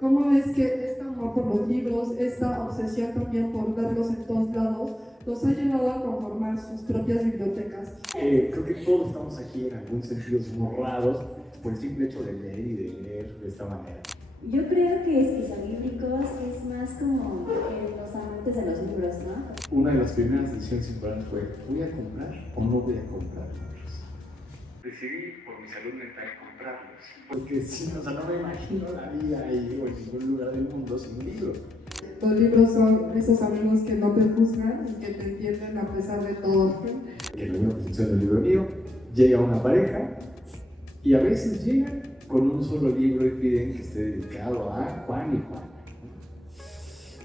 cómo es que este amor por los libros, esta obsesión también por verlos en todos lados, los ha llevado a conformar sus propias bibliotecas. Creo que todos estamos aquí en algún sentido honrados por el simple hecho de leer y de leer de esta manera. Yo creo que Esquizolíbricos es más como los amantes de los libros, ¿no? Una de las primeras decisiones importantes fue, ¿voy a comprar o no voy a comprar libros? Decidí por mi salud mental comprarlos, porque si no, no me imagino la vida ahí o en ningún lugar del mundo sin un libro. Los libros son esos amigos que no te juzgan y que te entienden a pesar de todo. Que en la misma presentación del libro mío, llega una pareja y a veces llegan con un solo libro y piden que esté dedicado a Juan y Juan.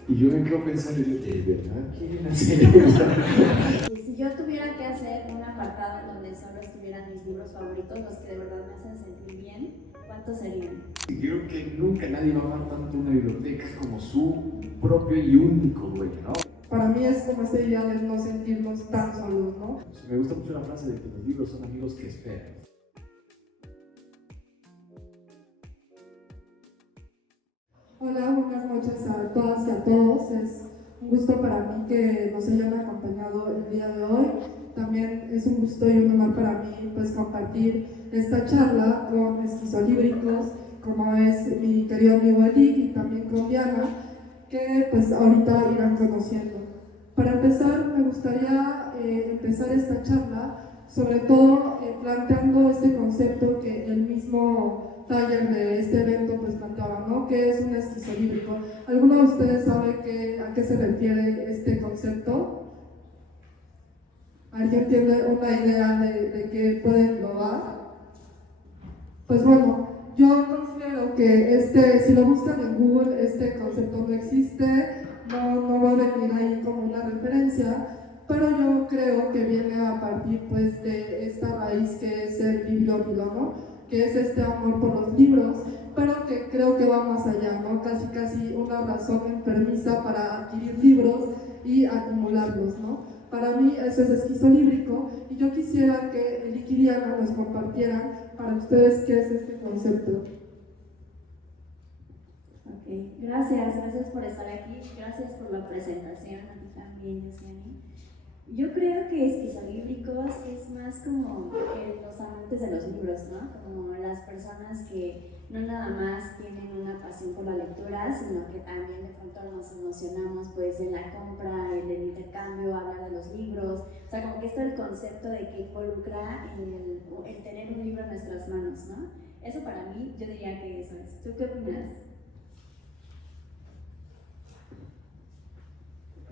Y yo me quedo pensando, ¿de verdad quieren hacer eso? Si yo tuviera que hacer un apartado donde solo estuvieran mis libros favoritos, los que de verdad me hacen sentir bien, ¿cuántos serían? Y creo que nunca nadie va a amar tanto una biblioteca como su propio y único dueño, ¿no? Para mí es como esta idea de no sentirnos tan solos, ¿no? Me gusta mucho la frase de que los libros son amigos que esperan. Hola, buenas noches a todas y a todos. Es un gusto para mí que nos hayan acompañado el día de hoy. También es un gusto y un honor para mí pues compartir esta charla con Esquizolíbricos, como es mi querido amigo Elik y también con Diana, que pues ahorita irán conociendo. Para empezar, me gustaría empezar esta charla sobre todo planteando este concepto que el mismo taller de este evento pues planteaba, ¿no? ¿Qué es un esquizolíbrico? ¿Alguno de ustedes sabe a qué se refiere este concepto? ¿Alguien tiene una idea de qué puede englobar? Pues bueno, yo considero que si lo buscan en Google, este concepto no existe, no va a venir ahí como una referencia, pero yo creo que viene a partir pues de esta raíz que es el bibliófilo, ¿no? Que es este amor por los libros, pero que creo que va más allá, ¿no? Casi una razón enfermiza para adquirir libros y acumularlos, ¿no? Para mí eso es esquizolíbrico y yo quisiera que Elik y Diana nos compartieran para ustedes qué es este concepto. Ok, gracias por estar aquí, gracias por la presentación, a ti también, Yosiani. Yo creo que Esquizolíbricos es más como los amantes de los libros, ¿no? Como las personas que no nada más tienen una pasión por la lectura, sino que también de pronto nos emocionamos pues en la compra, en el intercambio, hablar de los libros, o sea, como que está el concepto de que involucra el tener un libro en nuestras manos, ¿no? Eso para mí, yo diría que eso es. ¿Tú qué opinas?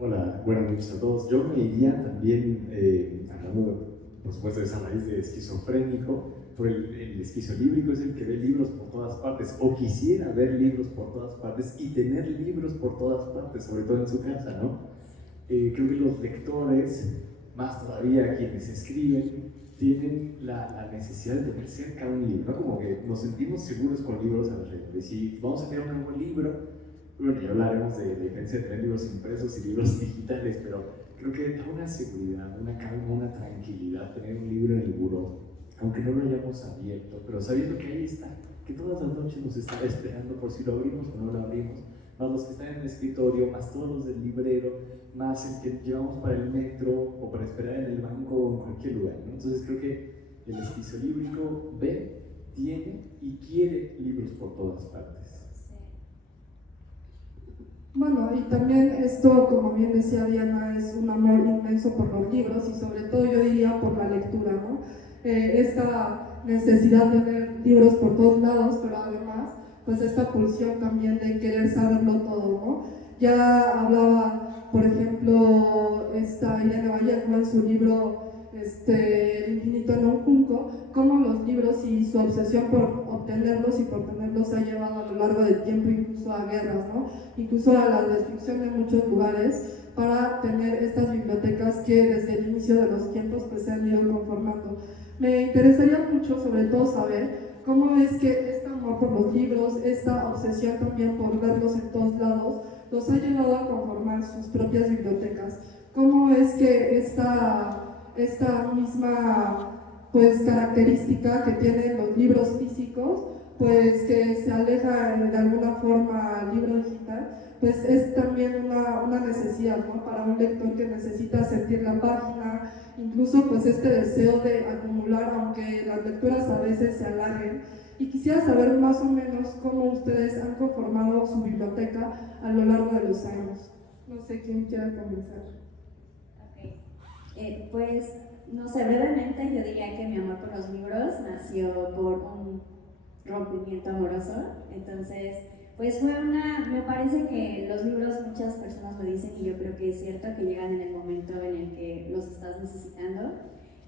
Hola, buenas noches a todos. Yo me iría también, hablando por supuesto de esa raíz de esquizofrénico, por el esquizolíbrico es el que ve libros por todas partes, o quisiera ver libros por todas partes y tener libros por todas partes, sobre todo en su casa, ¿no? Creo que los lectores, más todavía quienes escriben, tienen la necesidad de tener cerca un libro, ¿no? Como que nos sentimos seguros con libros alrededor. Y si vamos a tener un nuevo libro, bueno, ya hablaremos de la diferencia de tener libros impresos y libros digitales, pero creo que da una seguridad, una calma, una tranquilidad tener un libro en el buró, aunque no lo hayamos abierto, pero sabiendo que ahí está, que todas las noches nos está esperando por si lo abrimos o no lo abrimos, más los que están en el escritorio, más todos los del librero, más el que llevamos para el metro o para esperar en el banco o en cualquier lugar, ¿no? Entonces creo que el esquizolíbrico ve, tiene y quiere libros por todas partes. Bueno, y también esto, como bien decía Diana, es un amor inmenso por los libros y sobre todo yo diría por la lectura, ¿no? Esta necesidad de ver libros por todos lados, pero además, pues esta pulsión también de querer saberlo todo, ¿no? Ya hablaba, por ejemplo, esta Irene Vallejo en su libro El infinito en un junco, cómo los libros y su obsesión por obtenerlos y por tenerlos ha llevado a lo largo del tiempo incluso a guerras, ¿no? Incluso a la destrucción de muchos lugares para tener estas bibliotecas que desde el inicio de los tiempos pues se han ido conformando. Me interesaría mucho sobre todo saber cómo es que este amor por los libros, esta obsesión también por verlos en todos lados, los ha llevado a conformar sus propias bibliotecas. Cómo es que esta misma pues característica que tienen los libros físicos pues que se aleja de alguna forma al libro digital, pues es también una necesidad, ¿no? Para un lector que necesita sentir la página, incluso pues este deseo de acumular, aunque las lecturas a veces se alarguen. Y quisiera saber más o menos cómo ustedes han conformado su biblioteca a lo largo de los años. No sé quién quiera comenzar. Ok. Pues, no sé, brevemente yo diría que mi amor por los libros nació por un rompimiento amoroso. Entonces, pues me parece que los libros, muchas personas lo dicen y yo creo que es cierto, que llegan en el momento en el que los estás necesitando.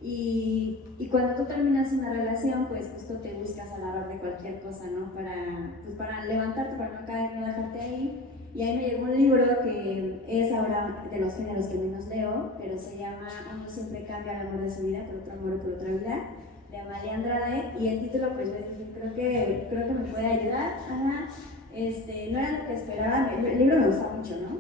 Y cuando tú terminas una relación, pues justo te buscas agarrar de cualquier cosa, ¿no? Para levantarte, para no caer, no dejarte ahí. Y ahí me llegó un libro que es ahora de los géneros que menos leo, pero se llama Uno siempre cambia el amor de su vida por otro amor o por otra vida, de Amalia Andrade. Y el título, pues yo dije, creo que me puede ayudar. Ajá. No era lo que esperaba, el libro me gusta mucho, ¿no?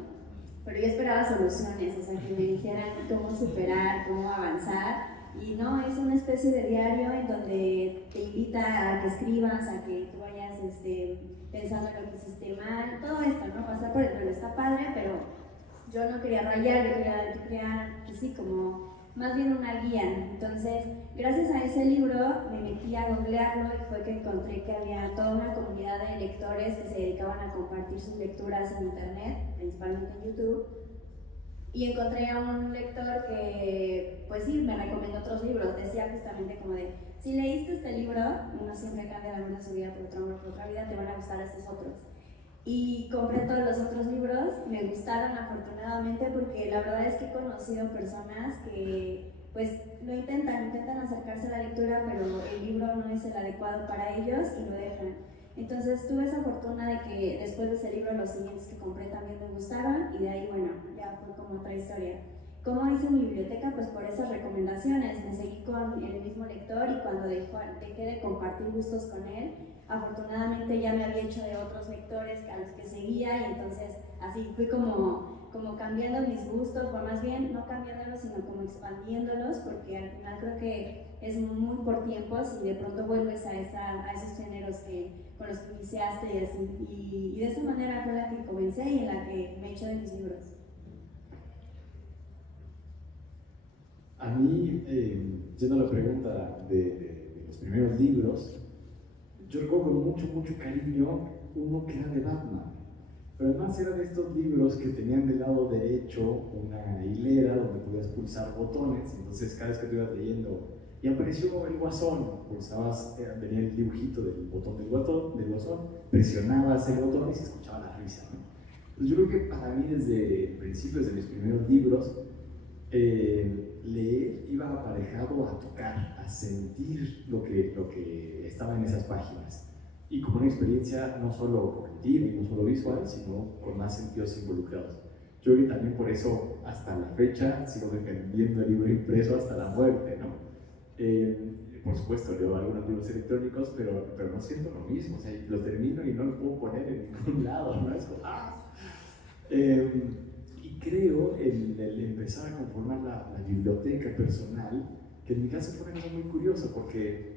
Pero yo esperaba soluciones, o sea, que me dijeran cómo superar, cómo avanzar. Y no, es una especie de diario en donde te invita a que escribas, a que tú vayas pensando en lo que hiciste mal, todo esto, ¿no? Pasar por el duelo está padre, pero yo no quería rayar, yo quería pues sí, como más bien una guía. Entonces, gracias a ese libro me metí a googlearlo y fue que encontré que había toda una comunidad de lectores que se dedicaban a compartir sus lecturas en internet, principalmente en YouTube. Y encontré a un lector que, pues sí, me recomendó otros libros. Decía justamente como de, si leíste este libro, Uno siempre cambia el amor de su vida por otro amor, por otra vida, te van a gustar estos otros. Y compré todos los otros libros, me gustaron afortunadamente porque la verdad es que he conocido personas que pues lo intentan acercarse a la lectura, pero el libro no es el adecuado para ellos y lo dejan. Entonces tuve esa fortuna de que después de ese libro los siguientes que compré también me gustaron y de ahí, bueno, ya fue como otra historia. ¿Cómo hice mi biblioteca? Pues por esas recomendaciones, me seguí con el mismo lector y cuando dejé de compartir gustos con él, afortunadamente ya me había hecho de otros lectores a los que seguía y entonces así fui como cambiando mis gustos, o más bien no cambiándolos sino como expandiéndolos, porque al final creo que es muy por tiempos y de pronto vuelves a esos géneros con los que iniciaste y así, y de esa manera fue la que comencé y en la que me echo de mis libros. A mí, yendo a la pregunta de los primeros libros, yo recuerdo con mucho cariño uno que era de Batman, pero además era de estos libros que tenían del lado derecho una hilera donde podías pulsar botones, entonces cada vez que tú ibas leyendo y apareció el guasón, pulsabas, venía el dibujito del botón del guasón, presionabas el botón y se escuchaba la risa, ¿no? Entonces yo creo que para mí desde principios de mis primeros libros, leer iba aparejado a tocar, a sentir lo que estaba en esas páginas y como una experiencia no solo cognitiva y no solo visual, sino con más sentidos involucrados. Yo creo que también por eso hasta la fecha sigo defendiendo el libro impreso hasta la muerte, ¿no? Por supuesto leo algunos libros electrónicos, pero no siento lo mismo, o sea, lo termino y no lo puedo poner en ningún lado, ¿no? Es como, ¡ah! Y creo en el empezar a conformar la biblioteca personal, que en mi caso fue una cosa muy curiosa, porque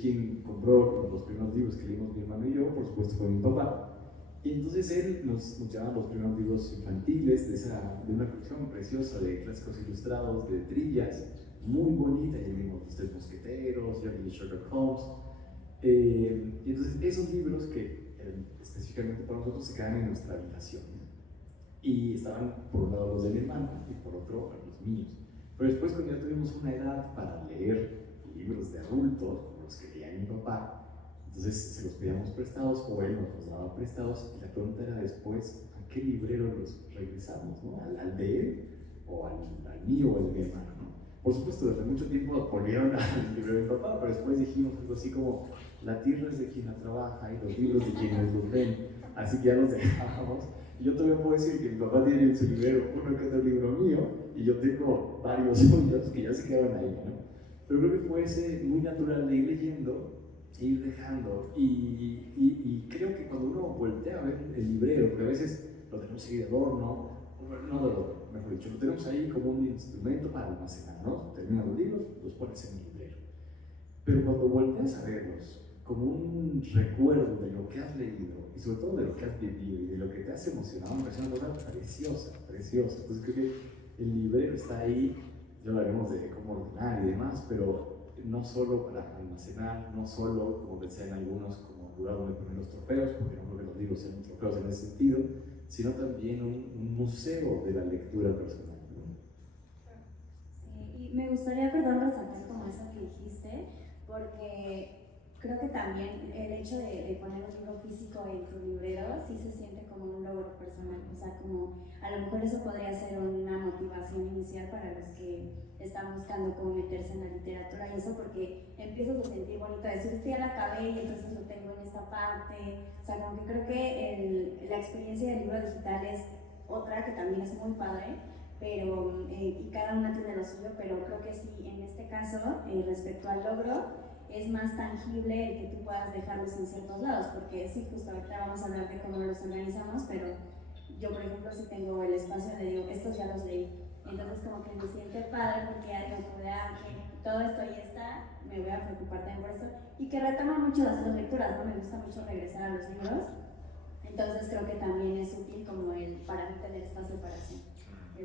quien compró los primeros libros que leímos mi hermano y yo, por supuesto, fue mi papá. Y entonces él nos llevaba los primeros libros infantiles de una colección preciosa de clásicos ilustrados, de trillas, muy bonita, y vimos Los Tres Mosqueteros, y Sherlock Holmes. Y entonces esos libros que específicamente para nosotros se quedaban en nuestra habitación. Y estaban por un lado los de mi hermano y por otro los míos. Pero después cuando ya tuvimos una edad para leer libros de adultos, como los que leía mi papá, entonces se los pedíamos prestados o él nos los daba prestados y la pregunta era después a qué librero los regresamos, ¿no? ¿Al de él o al mío o al de mi hermano, ¿no? Por supuesto, durante mucho tiempo volvieron al libro de mi papá, pero después dijimos algo así como la tierra es de quien la trabaja y los libros de quienes los ven, así que ya los dejábamos. Yo todavía puedo decir que mi papá tiene en su librero uno que otro libro mío y yo tengo varios suyos que ya se quedaron ahí, ¿no? Pero creo que fue ese muy natural de ir leyendo e ir dejando y creo que cuando uno voltea a ver el librero, porque a veces lo tenemos ahí de adorno, no de adorno, mejor dicho, lo tenemos ahí como un instrumento para almacenar, ¿no? Terminan los libros, los pones en el librero. Pero cuando volteas a verlos como un recuerdo de lo que has leído y sobre todo de lo que has vivido y de lo que te has emocionado, me parece una cosa preciosa, preciosa. Entonces creo que el librero está ahí, ya hablaremos de cómo ordenar y demás, pero no solo para almacenar, no solo, como decían algunos, como lugar donde poner los trofeos, porque no creo que los libros sean trofeos en ese sentido, sino también un museo de la lectura personal, ¿no? Sí, y me gustaría, perdón, resaltar como eso que dijiste, porque creo que también el hecho de poner un libro físico en tu librero sí se siente como un logro personal, o sea, como a lo mejor eso podría ser una motivación inicial para los que están buscando cómo meterse en la literatura y eso, porque empiezas a sentir bonito decir, ya la acabé y entonces lo tengo en esta parte, o sea, como que creo que la experiencia del libro digital es otra que también es muy padre, pero, y cada una tiene lo suyo, pero creo que sí, en este caso, respecto al logro, es más tangible el que tú puedas dejarlos en ciertos lados, porque sí, justo ahorita vamos a hablar de cómo los organizamos, pero yo, por ejemplo, sí tengo el espacio de digo, estos ya los leí, entonces como que me siente padre porque ya digo, que todo esto ya está, me voy a preocupar también por esto, y que retoma mucho las otras lecturas, ¿no? Me gusta mucho regresar a los libros, entonces creo que también es útil como para mí tener espacio para sí.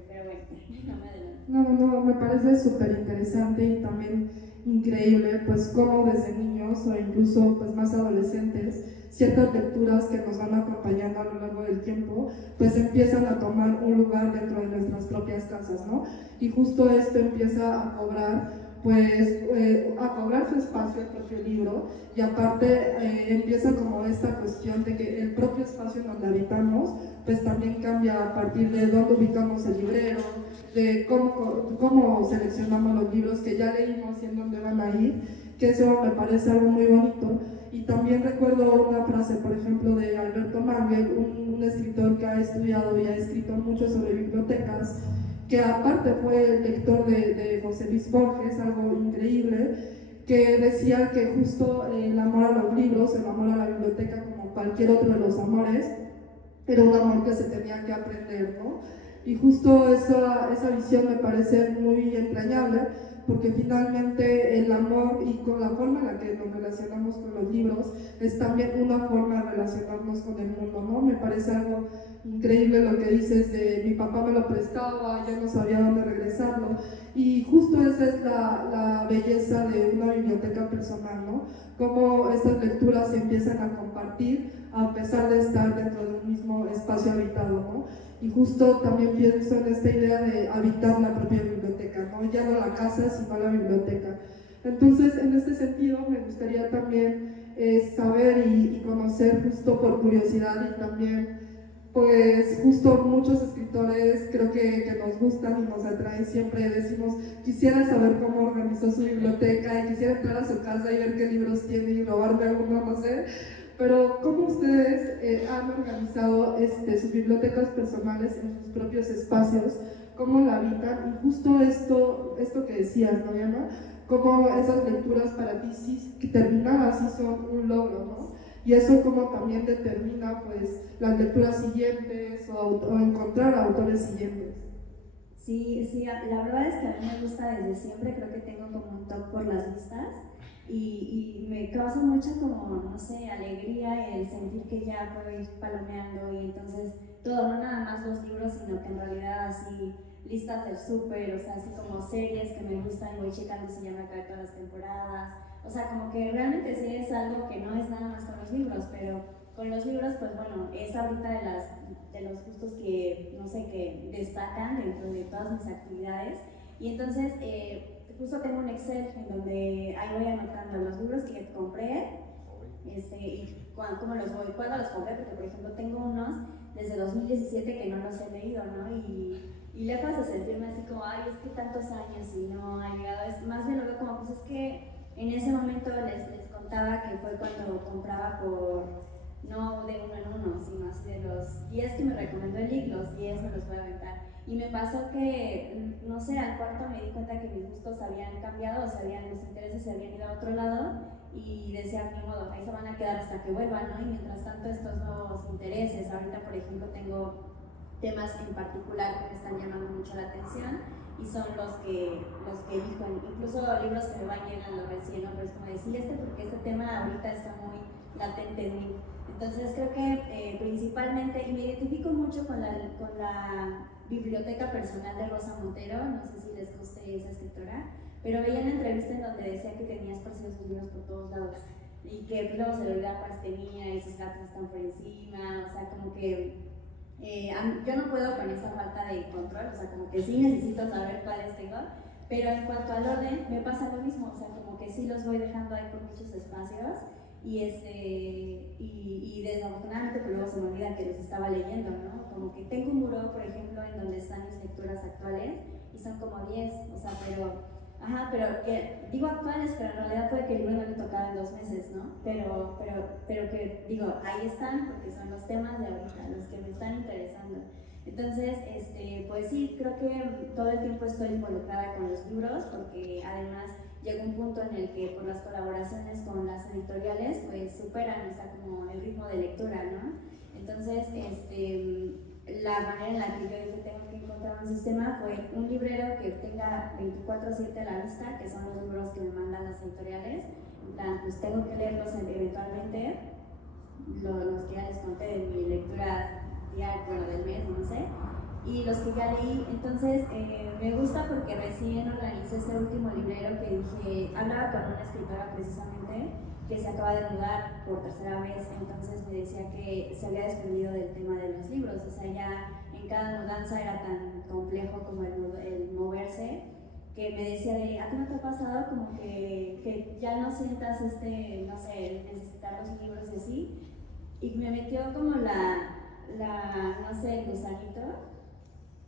Pero bueno, no me adelanto. No, me parece súper interesante y también increíble, pues cómo desde niños o incluso pues más adolescentes, ciertas lecturas que nos van acompañando a lo largo del tiempo, pues empiezan a tomar un lugar dentro de nuestras propias casas, ¿no? Y justo esto empieza a cobrar a cobrar su espacio el propio libro y aparte empieza como esta cuestión de que el propio espacio donde habitamos pues también cambia a partir de dónde ubicamos el librero, de cómo seleccionamos los libros que ya leímos y en dónde van a ir, que eso me parece algo muy bonito. Y también recuerdo una frase, por ejemplo, de Alberto Manguel, un escritor que ha estudiado y ha escrito mucho sobre bibliotecas, que aparte fue lector de José Luis Borges, algo increíble, que decía que justo el amor a los libros, el amor a la biblioteca, como cualquier otro de los amores, era un amor que se tenía que aprender, ¿no? Y justo esa visión me parece muy entrañable, porque finalmente el amor y con la forma en la que nos relacionamos con los libros es también una forma de relacionarnos con el mundo, ¿no? Me parece algo increíble lo que dices de mi papá me lo prestaba, ya no sabía dónde regresarlo, y justo esa es la belleza de una biblioteca personal, ¿no? Cómo estas lecturas se empiezan a compartir a pesar de estar dentro de un mismo espacio habitado, ¿no? Y justo también pienso en esta idea de habitar la propia biblioteca, ¿no? Ya no la casa, sino la biblioteca. Entonces, en este sentido, me gustaría también saber y conocer justo por curiosidad y también, pues, justo muchos escritores creo que nos gustan y nos atraen, siempre decimos, quisiera saber cómo organizó su biblioteca y quisiera entrar a su casa y ver qué libros tiene y robarme alguno, no sé. Pero ¿cómo ustedes han organizado sus bibliotecas personales en sus propios espacios? ¿Cómo la habitan? Y justo esto que decías, ¿no, Diana? Cómo esas lecturas para ti sí, que terminadas sí son un logro, ¿no? Y eso como también determina pues las lecturas siguientes o encontrar autores siguientes. Sí, la verdad es que a mí me gusta desde siempre, creo que tengo como un top por las listas y me causa mucha como, no sé, alegría el sentir que ya puedo ir palomeando y entonces todo, no nada más los libros, sino que en realidad así listas del súper, o sea, así como series que me gustan y voy checando si ya me acabé todas las temporadas, o sea, como que realmente sí es algo que no es nada más con los libros, pero con los libros, pues bueno, es ahorita de los gustos que, no sé, que destacan dentro de todas mis actividades. Y entonces, justo tengo un Excel en donde ahí voy anotando los libros que compré, y cómo los voy, cuándo los compré, porque por ejemplo tengo unos desde 2017 que no los he leído, ¿no? Y lejos de sentirme así como, ay, es que tantos años y no ha llegado, es más bien lo veo como, pues es que en ese momento les contaba que fue cuando compraba no de uno en uno, sino así de los 10 que me recomendó el link, los 10 me los voy a aventar. Y me pasó que, no sé, al cuarto me di cuenta que mis gustos habían cambiado, los intereses se habían ido a otro lado y decía, ni modo, ahí se van a quedar hasta que vuelvan, ¿no? Y mientras tanto estos nuevos intereses, ahorita por ejemplo tengo temas en particular que me están llamando mucho la atención y son los que elijo, incluso libros que me van llegando recién, ¿no? Pero es como decir porque este tema ahorita está muy latente en mí. Entonces creo que principalmente, y me identifico mucho con la biblioteca personal de Rosa Montero, no sé si les guste esa escritora, pero veía una entrevista en donde decía que tenía esparcidos sus libros por todos lados y que pues, luego se le olvidaba cuáles tenía y sus gatos están por encima, o sea, como que yo no puedo con esa falta de control, o sea, como que sí necesito saber cuáles tengo, pero en cuanto al orden me pasa lo mismo, o sea, como que sí los voy dejando ahí por muchos espacios y desafortunadamente pero luego se me olvida que los estaba leyendo, ¿no? Como que tengo un buró, por ejemplo, en donde están mis lecturas actuales y son como 10, o sea, pero que digo actuales, pero en realidad puede que el libro no le tocaba en 2 meses, ¿no? Pero que digo, ahí están porque son los temas de ahorita, los que me están interesando. Entonces, pues sí, creo que todo el tiempo estoy involucrada con los libros porque además llega un punto en el que por las colaboraciones con las editoriales pues superan, o sea, como el ritmo de lectura, ¿no? Entonces, la manera en la que yo dije tengo que encontrar un sistema fue un librero que tenga 24/7 a la vista, que son los libros que me mandan las editoriales. En plan, pues tengo que leerlos eventualmente, los que ya les conté de mi lectura diaria, bueno, del mes, no sé, y los que ya leí. Entonces, me gusta porque recién organicé ese último librero que dije, hablaba con una escritora precisamente, que se acaba de mudar por 3ª vez, entonces me decía que se había desprendido del tema de los libros, o sea, ya en cada mudanza era tan complejo como el moverse, que me decía ¿a ti no te ha pasado como que ya no sientas no sé, necesitar los libros y así? Y me metió como no sé, el gusanito,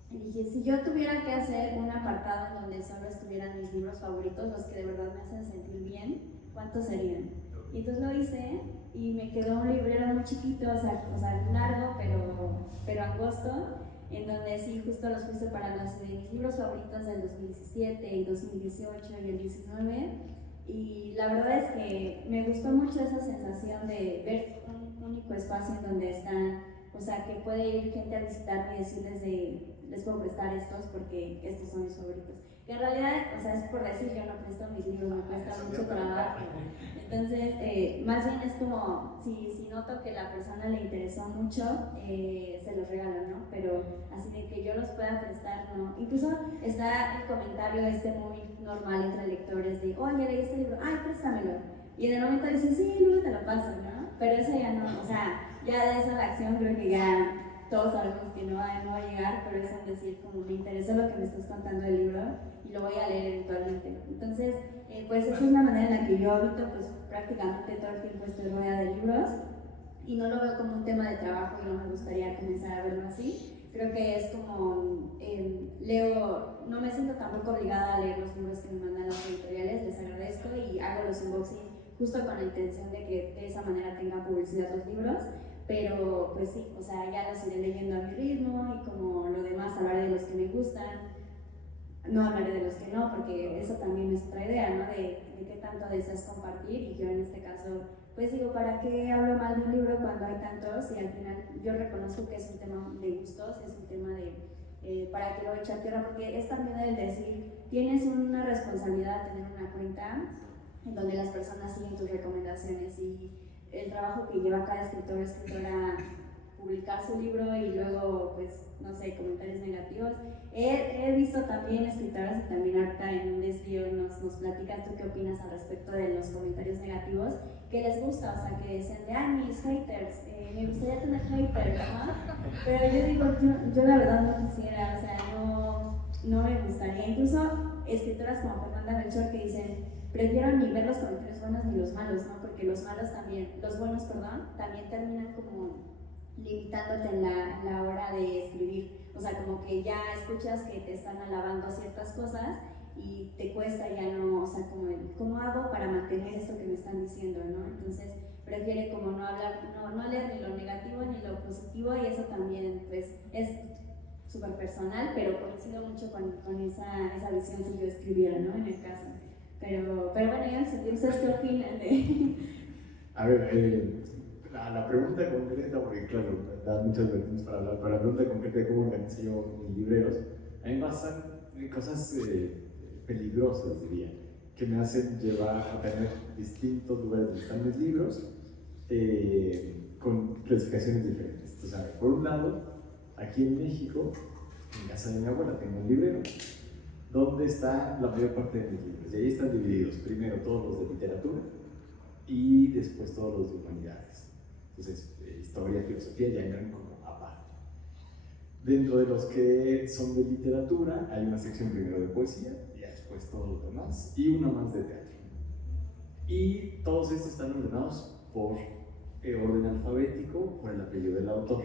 y dije, si yo tuviera que hacer un apartado en donde solo estuvieran mis libros favoritos, los que de verdad me hacen sentir bien, ¿cuántos serían? Y entonces lo hice y me quedó un librero muy chiquito, o sea largo pero angosto, en donde sí justo los puse para los de mis libros favoritos del 2017 y 2018 y el 19. Y la verdad es que me gustó mucho esa sensación de ver un único espacio en donde están, o sea, que puede ir gente a visitarme y decirles les puedo prestar estos porque estos son mis favoritos. Que en realidad, o sea, es por decir, yo no presto mis libros, me cuesta mucho trabajo. Entonces, más bien es como, si noto que la persona le interesó mucho, se los regalo, ¿no? Pero así de que yo los pueda prestar, ¿no? Incluso está el comentario muy normal entre lectores de, oye, leí este libro, ay, préstamelo. Y en el momento dices, sí, luego te lo paso, ¿no? Pero eso ya no, o sea, ya de esa acción creo que ya todos sabemos que no va a llegar, pero es decir, como me interesó lo que me estás contando del libro y lo voy a leer eventualmente. Entonces, pues esa es la manera en la que yo ahorita pues prácticamente todo el tiempo estoy rodeada de libros y no lo veo como un tema de trabajo y no me gustaría comenzar a verlo así. Creo que es como, leo, no me siento tampoco obligada a leer los libros que me mandan las editoriales, les agradezco y hago los unboxing justo con la intención de que de esa manera tengan publicidad los libros. Pero pues sí, o sea, ya los iré leyendo a mi ritmo y como lo demás hablaré de los que me gustan, no hablaré de los que no, porque eso también es otra idea, ¿no? De qué tanto deseas compartir y yo en este caso, pues digo, ¿para qué hablo mal de un libro cuando hay tantos? Y al final yo reconozco que es un tema de gustos, es un tema de para qué lo echar tierra, porque es también el decir, tienes una responsabilidad de tener una cuenta en donde las personas siguen tus recomendaciones y el trabajo que lleva cada escritor o escritora publicar su libro y luego, pues, no sé, comentarios negativos. He visto también escritoras y también ahorita en un desvío nos platicas tú qué opinas al respecto de los comentarios negativos, que les gusta, o sea, que dicen de, ay, mis haters, me gustaría tener haters, ¿no? Pero yo digo, yo la verdad no quisiera, o sea, no me gustaría. Incluso escritoras como Fernanda Melchor que dicen, prefiero ni ver los comentarios buenos ni los malos, ¿no? Porque los buenos, también terminan como limitándote en la hora de escribir. O sea, como que ya escuchas que te están alabando ciertas cosas y te cuesta ya no, o sea, ¿cómo hago para mantener esto que me están diciendo, ¿no? Entonces, prefiere como no hablar, no leer ni lo negativo ni lo positivo y eso también, pues, es súper personal, pero coincido mucho con esa visión si yo escribiera, ¿no? En el caso. Pero bueno, ya ¿ustedes qué opinan de...? A ver, la pregunta concreta, porque claro, da muchas vertientes para hablar, pero la pregunta concreta de cómo organizo yo mis libreros, a mí me pasan cosas peligrosas, diría, que me hacen llevar a tener distintos lugares donde están mis libros con clasificaciones diferentes. O sea, por un lado, aquí en México, en casa de mi abuela, tengo un librero donde está la mayor parte de mis libros. Y ahí están divididos, primero todos los de literatura y después todos los de humanidades. Entonces, historia, filosofía ya entran como aparte. Dentro de los que son de literatura, hay una sección primero de poesía, y después todo lo demás, y una más de teatro. Y todos estos están ordenados por orden alfabético, por el apellido del autor.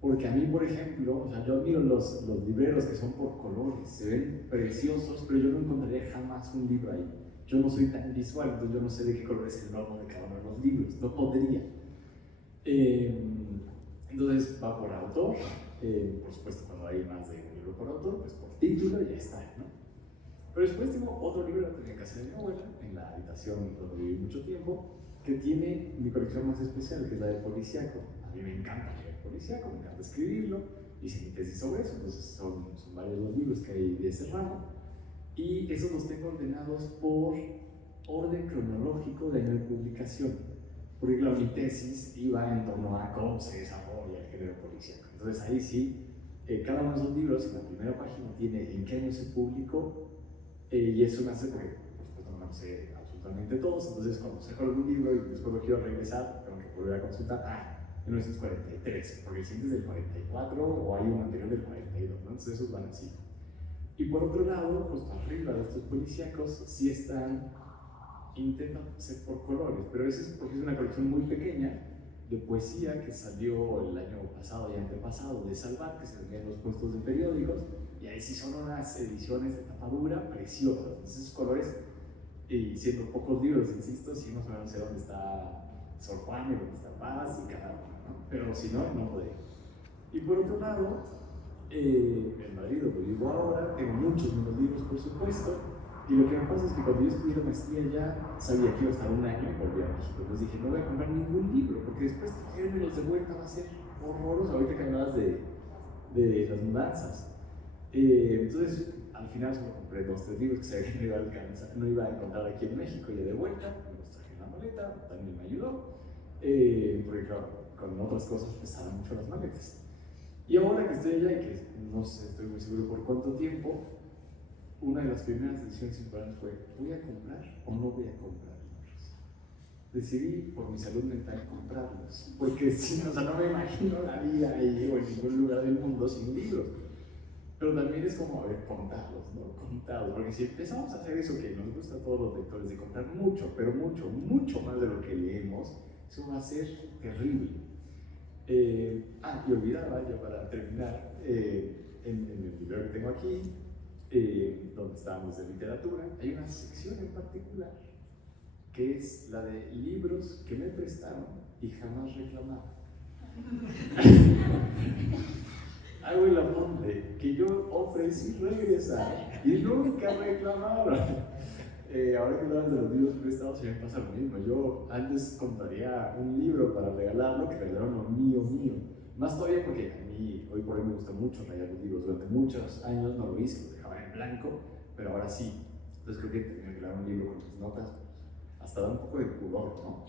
Porque a mí, por ejemplo, o sea, yo admiro los libreros que son por colores, se ven preciosos, pero yo no encontraría jamás un libro ahí. Yo no soy tan visual, entonces yo no sé de qué color es el logo de cada uno de los libros, no podría. Entonces va por autor, por supuesto cuando hay más de un libro por autor, pues por título y ya está, ¿no? Pero después tengo otro libro que tengo en casa de mi abuela, en la habitación donde viví mucho tiempo, que tiene mi colección más especial, que es la de policíaco. A mí me encanta leer policíaco, me encanta escribirlo, hice mi tesis sobre eso, entonces son varios los libros que hay de ese ramo, y esos los tengo ordenados por orden cronológico de año de publicación. Porque claro, mi tesis iba en torno a cómo se desarrolla el género policíaco. Entonces ahí sí, cada uno de esos libros en la primera página tiene en qué año se publicó, y eso me hace, porque por supuesto no sé absolutamente todos, entonces cuando saco algún libro y después lo quiero regresar, tengo que volver a consultar, 1943, porque el siguiente es del 44 o hay un anterior del 42, ¿no? Entonces esos van así. Y por otro lado, pues arriba de estos policíacos sí intentan ser por colores, pero eso es porque es una colección muy pequeña de poesía que salió el año pasado y antepasado de Salvat, que se vendía en los puestos de periódicos, y ahí sí son unas ediciones de tapadura preciosas. Entonces esos colores, y siendo pocos libros, insisto, sí más o menos sé dónde está Sor Juana y dónde está Paz y cada uno, ¿no? Pero si no, no podría. Y por otro lado, en Madrid, donde vivo ahora, tengo muchos menos libros, por supuesto, y lo que me pasa es que cuando yo estudié la maestría ya sabía que iba a estar un año y volví a México. Entonces dije, no voy a comprar ningún libro, porque después traérmelos de vuelta va a ser horroroso. Ahorita que hablabas de las mudanzas. Entonces, al final solo compré 2 o 3 libros que sabía que no iba a encontrar aquí en México, y de vuelta, me los traje en la maleta, también me ayudó, porque claro, con otras cosas pesaban mucho las maletas. Y ahora que estoy allá y que no sé, estoy muy seguro por cuánto tiempo, una de las primeras decisiones importantes fue, ¿voy a comprar o no voy a comprar libros? Decidí por mi salud mental comprarlos, porque si no, o sea, no me imagino la vida ahí o en ningún lugar del mundo sin libros. Pero también es como, a ver, contarlos, ¿no? Contarlos, porque si empezamos a hacer eso que nos gusta a todos los lectores, de contar mucho, pero mucho, mucho más de lo que leemos, eso va a ser terrible. Y olvidaba, ya para terminar, en el libro que tengo aquí, donde estábamos de literatura, hay una sección en particular que es la de libros que me prestaron y jamás reclamaron. Hago el apunte que yo ofrecí regresar y nunca reclamaron. Ahora que hablas de los libros prestados, se me pasa lo mismo. Yo antes compraría un libro para regalarlo que regalaron lo mío. Más todavía porque a mí hoy por hoy me gusta mucho rayar los libros. Durante muchos años no lo hice, los dejaba en blanco, pero ahora sí. Entonces creo que tener que regalar un libro con mis notas hasta da un poco de pudor, ¿no?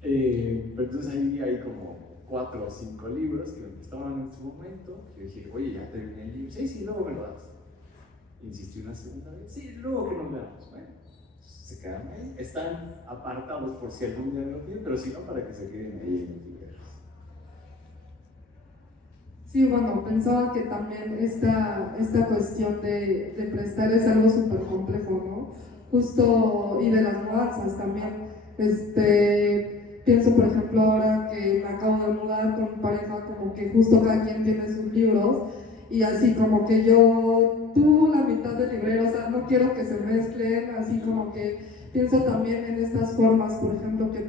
Pero entonces ahí hay como 4 o 5 libros que me prestaban en su momento. Yo dije, oye, ya terminé el libro. Sí, luego me lo das. Insistí una segunda vez. Sí, luego que nos veamos. Bueno, se quedan ahí. Están apartados por si algún día lo piden, pero si no, para que se queden ahí en los libros. Sí, bueno, pensaba que también esta cuestión de prestar es algo súper complejo, ¿no? Justo, y de las mudanzas también. Pienso, por ejemplo, ahora que me acabo de mudar con mi pareja, como que justo cada quien tiene sus libros, y así como que tú la mitad del librero, o sea, no quiero que se mezclen, así como que pienso también en estas formas, por ejemplo, que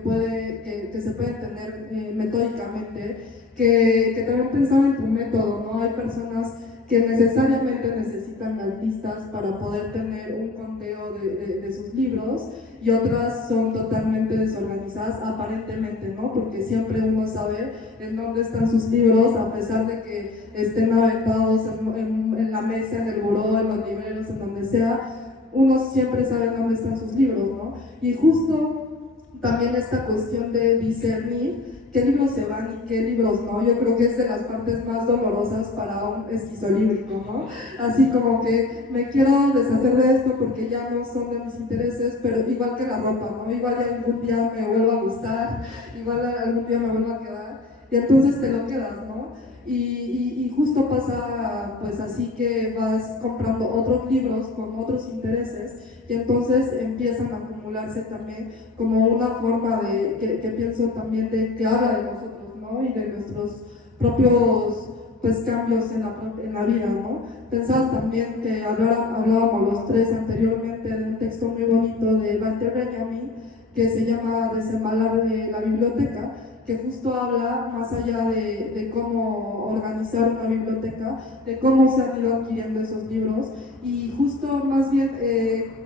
se pueden tener metódicamente, que también pensaba en tu método, ¿no? Hay personas que necesariamente necesitan las listas para poder tener un conteo de sus libros, y otras son totalmente desorganizadas aparentemente, ¿no? Porque siempre uno sabe en dónde están sus libros, a pesar de que estén aventados en la mesa, en el buró, en los libreros, en donde sea, uno siempre sabe dónde están sus libros, ¿no? Y justo también esta cuestión de discernir qué libros se van y qué libros no, yo creo que es de las partes más dolorosas para un esquizolíbrico, ¿no? Así como que me quiero deshacer de esto porque ya no son de mis intereses, pero igual que la ropa, ¿no? Igual algún día me vuelva a gustar, igual algún día me vuelva a quedar, y entonces te lo quedas, ¿no? Y justo pasa pues así, que vas comprando otros libros con otros intereses, y entonces empiezan a acumularse también como una forma de, que pienso también de que habla de nosotros, ¿no? Y de nuestros propios pues cambios en la vida, ¿no? Pensaba también que hablábamos los tres anteriormente de un texto muy bonito de Walter Benjamin que se llama Desembalar de la biblioteca, que justo habla más allá de cómo organizar una biblioteca, de cómo se han ido adquiriendo esos libros, y justo más bien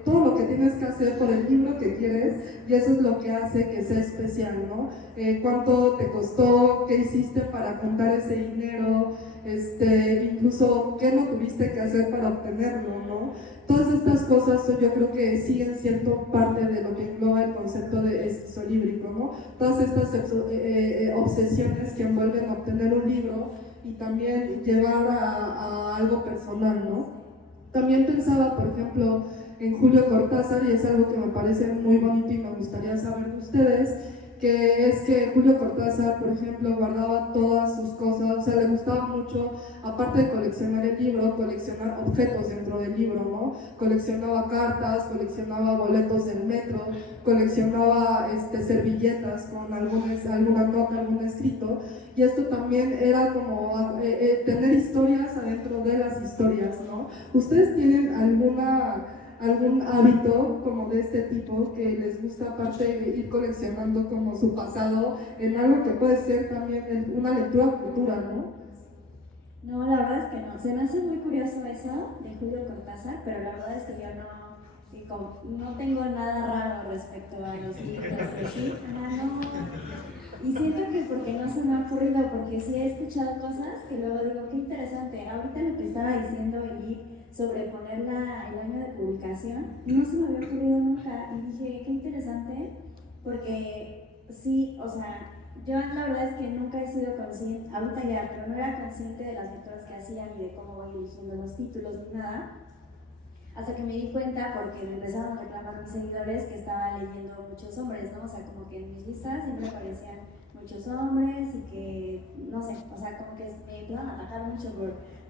todo lo que tienes que hacer por el libro que quieres, y eso es lo que hace que sea especial, ¿no? Cuánto te costó, qué hiciste para juntar ese dinero, incluso qué no tuviste que hacer para obtenerlo, ¿no? Todas estas cosas yo creo que siguen siendo parte de lo que engloba el concepto de esquizolíbrico, ¿no? Todas estas obsesiones que envuelven obtener un libro y también llevar a algo personal, ¿no? También pensaba, por ejemplo, en Julio Cortázar, y es algo que me parece muy bonito y me gustaría saber de ustedes, que es que Julio Cortázar, por ejemplo, guardaba todas sus cosas, o sea, le gustaba mucho, aparte de coleccionar el libro, coleccionar objetos dentro del libro, ¿no? Coleccionaba cartas, coleccionaba boletos del metro, coleccionaba servilletas con alguna nota, algún escrito, y esto también era como tener historias adentro de las historias, ¿no? ¿Ustedes tienen algún hábito como de este tipo que les gusta, aparte de ir coleccionando como su pasado, en algo que puede ser también una lectura futura, ¿no? No, la verdad es que no. Se me hace muy curioso eso de Julio Cortázar, pero la verdad es que yo no tengo nada raro respecto a los libros, ¿sí? No. Y siento que porque no se me ha ocurrido, porque sí he escuchado cosas que luego digo, qué interesante. Ahorita lo que estaba diciendo allí sobre poner el año de publicación, no se me había ocurrido nunca. Y dije, qué interesante, porque sí, o sea, yo la verdad es que nunca he sido consciente, ahorita ya, pero no era consciente de las lecturas que hacía, ni de cómo voy eligiendo los títulos, ni nada. Hasta que me di cuenta, porque me empezaron a reclamar mis seguidores, que estaba leyendo muchos hombres, ¿no? O sea, como que en mis listas siempre aparecían muchos hombres y que, no sé, o sea, como que me empezaron a atacar mucho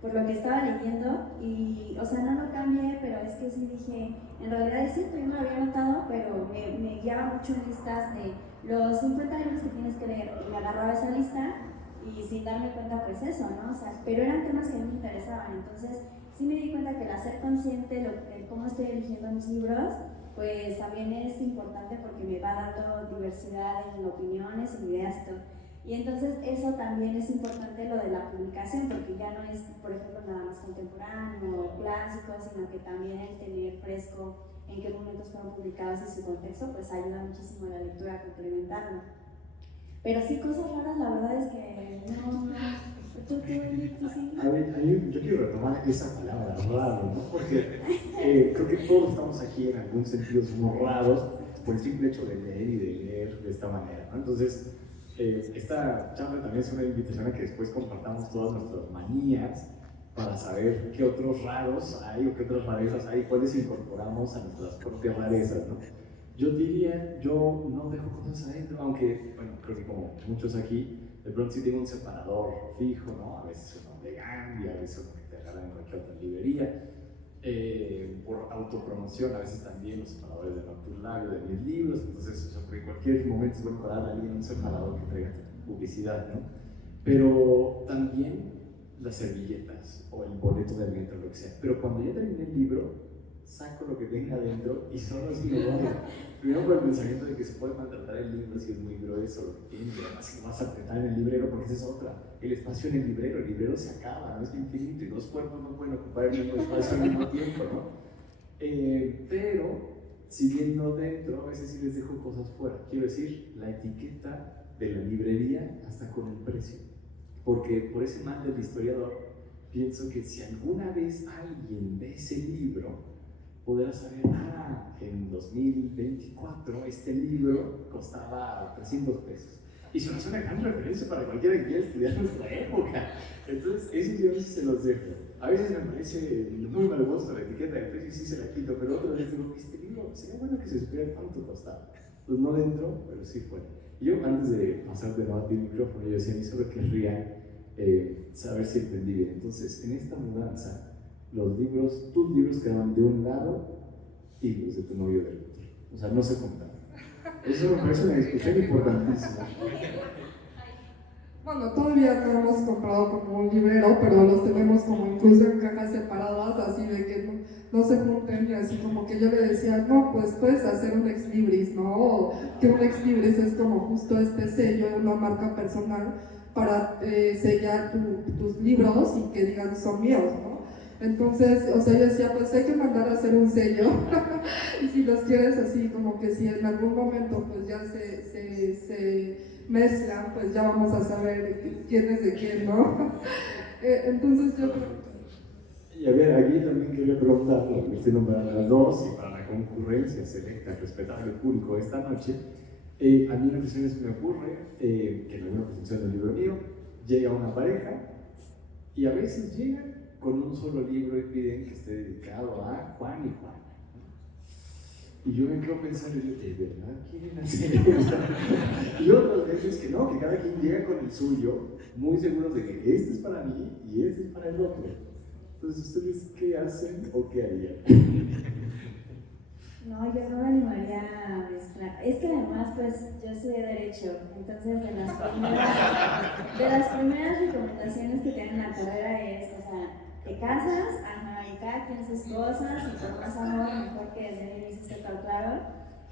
por lo que estaba leyendo. Y, o sea, no lo cambié, pero es que sí dije, en realidad es cierto, yo no lo había notado, pero me guiaba mucho en listas de los 50 libros que tienes que leer, y me agarraba esa lista y sin darme cuenta, pues eso, ¿no? O sea, pero eran temas que a mí me interesaban, entonces sí me di cuenta que el hacer consciente de cómo estoy eligiendo mis libros, pues también es importante porque me va dando diversidad en opiniones, en ideas y todo. Y entonces eso también es importante, lo de la publicación, porque ya no es, por ejemplo, nada más contemporáneo o clásico, sino que también el tener fresco en qué momentos fueron publicados y su contexto, pues ayuda muchísimo a la lectura a complementarlo. Pero sí, cosas raras, la verdad es que no. ¿Tú sí? A ver, yo quiero retomar esa palabra, raro, ¿no? Porque creo que todos estamos aquí en algún sentido somos raros por el simple hecho de leer y de leer de esta manera, ¿no? Entonces, esta charla también es una invitación a que después compartamos todas nuestras manías para saber qué otros raros hay o qué otras rarezas hay, cuáles incorporamos a nuestras propias rarezas, ¿no? Yo diría, yo no dejo cosas adentro, aunque, bueno, creo que como muchos aquí, de pronto sí tengo un separador fijo, ¿no? A veces uno de Gandhi, a veces uno que te regalan en cualquier otra librería. Por autopromoción, a veces también los separadores de Nocturlario, de mis libros, entonces, o sea, porque en cualquier momento se puede parar a alguien un separador que traiga publicidad, ¿no? Pero también las servilletas o el boleto del metro, lo que sea. Pero cuando ya terminé el libro, saco lo que tenga adentro y solo así lo doy. Primero por el pensamiento de que se puede maltratar el libro si es muy grueso lo que tiene, y además si lo vas a apretar en el librero, porque esa es otra, el espacio en el librero se acaba, no es infinito y dos cuerpos no pueden ocupar el mismo espacio al mismo tiempo, ¿no? Pero si bien no dentro, a veces sí les dejo cosas fuera. Quiero decir, la etiqueta de la librería hasta con el precio. Porque por ese mal del historiador, pienso que si alguna vez alguien ve ese libro, podrá saber, en 2024 este libro costaba 300 pesos. Y eso es una gran referencia para cualquiera que quiera estudiar nuestra época. Entonces, eso yo a veces se los dejo. A veces me parece muy mal gusto la etiqueta del precio y sí se la quito, pero otra vez digo, este libro sería bueno que se supiera cuánto costaba. Pues no dentro, pero sí fuera. Y yo, antes de pasar de debate el micrófono, yo decía, y solo querría saber si entendí bien. Entonces, en esta mudanza, los libros, tus libros quedaban de un lado y los de tu novio del otro. O sea, no se juntan. Eso me parece una discusión importantísima. Bueno, todavía no hemos comprado como un librero, pero los tenemos como incluso en cajas separadas, así de que no se junten, y así como que yo le decía, no, pues puedes hacer un ex libris, ¿no? O que un ex libris es como justo este sello, una marca personal para sellar tus libros y que digan son míos, ¿no? Entonces, o sea, yo decía, pues hay que mandar a hacer un sello y si los quieres así, como que si en algún momento pues ya se mezclan, pues ya vamos a saber quién es de quién, ¿no? Entonces yo creo... Y a ver, aquí también quería preguntar, lo que estoy nombrando a las dos y para la concurrencia selecta, respetable público esta noche, a mí en ocasiones me ocurre que en alguna presentación del libro mío llega una pareja y a veces llegan con un solo libro y piden que esté dedicado a Juan y Juan. Y yo me quedo pensando, ¿de verdad quieren hacer eso? Y otras veces que no, que cada quien llega con el suyo, muy seguros de que este es para mí y este es para el otro. Entonces, ¿ustedes qué hacen o qué harían? No, yo no me animaría a mezclar. Es que además, pues, yo estudié Derecho, entonces de las primeras recomendaciones que tienen la carrera es, o sea, te casas, y cada quien sus cosas, y por más amor, mejor que desde el inicio esté todo claro.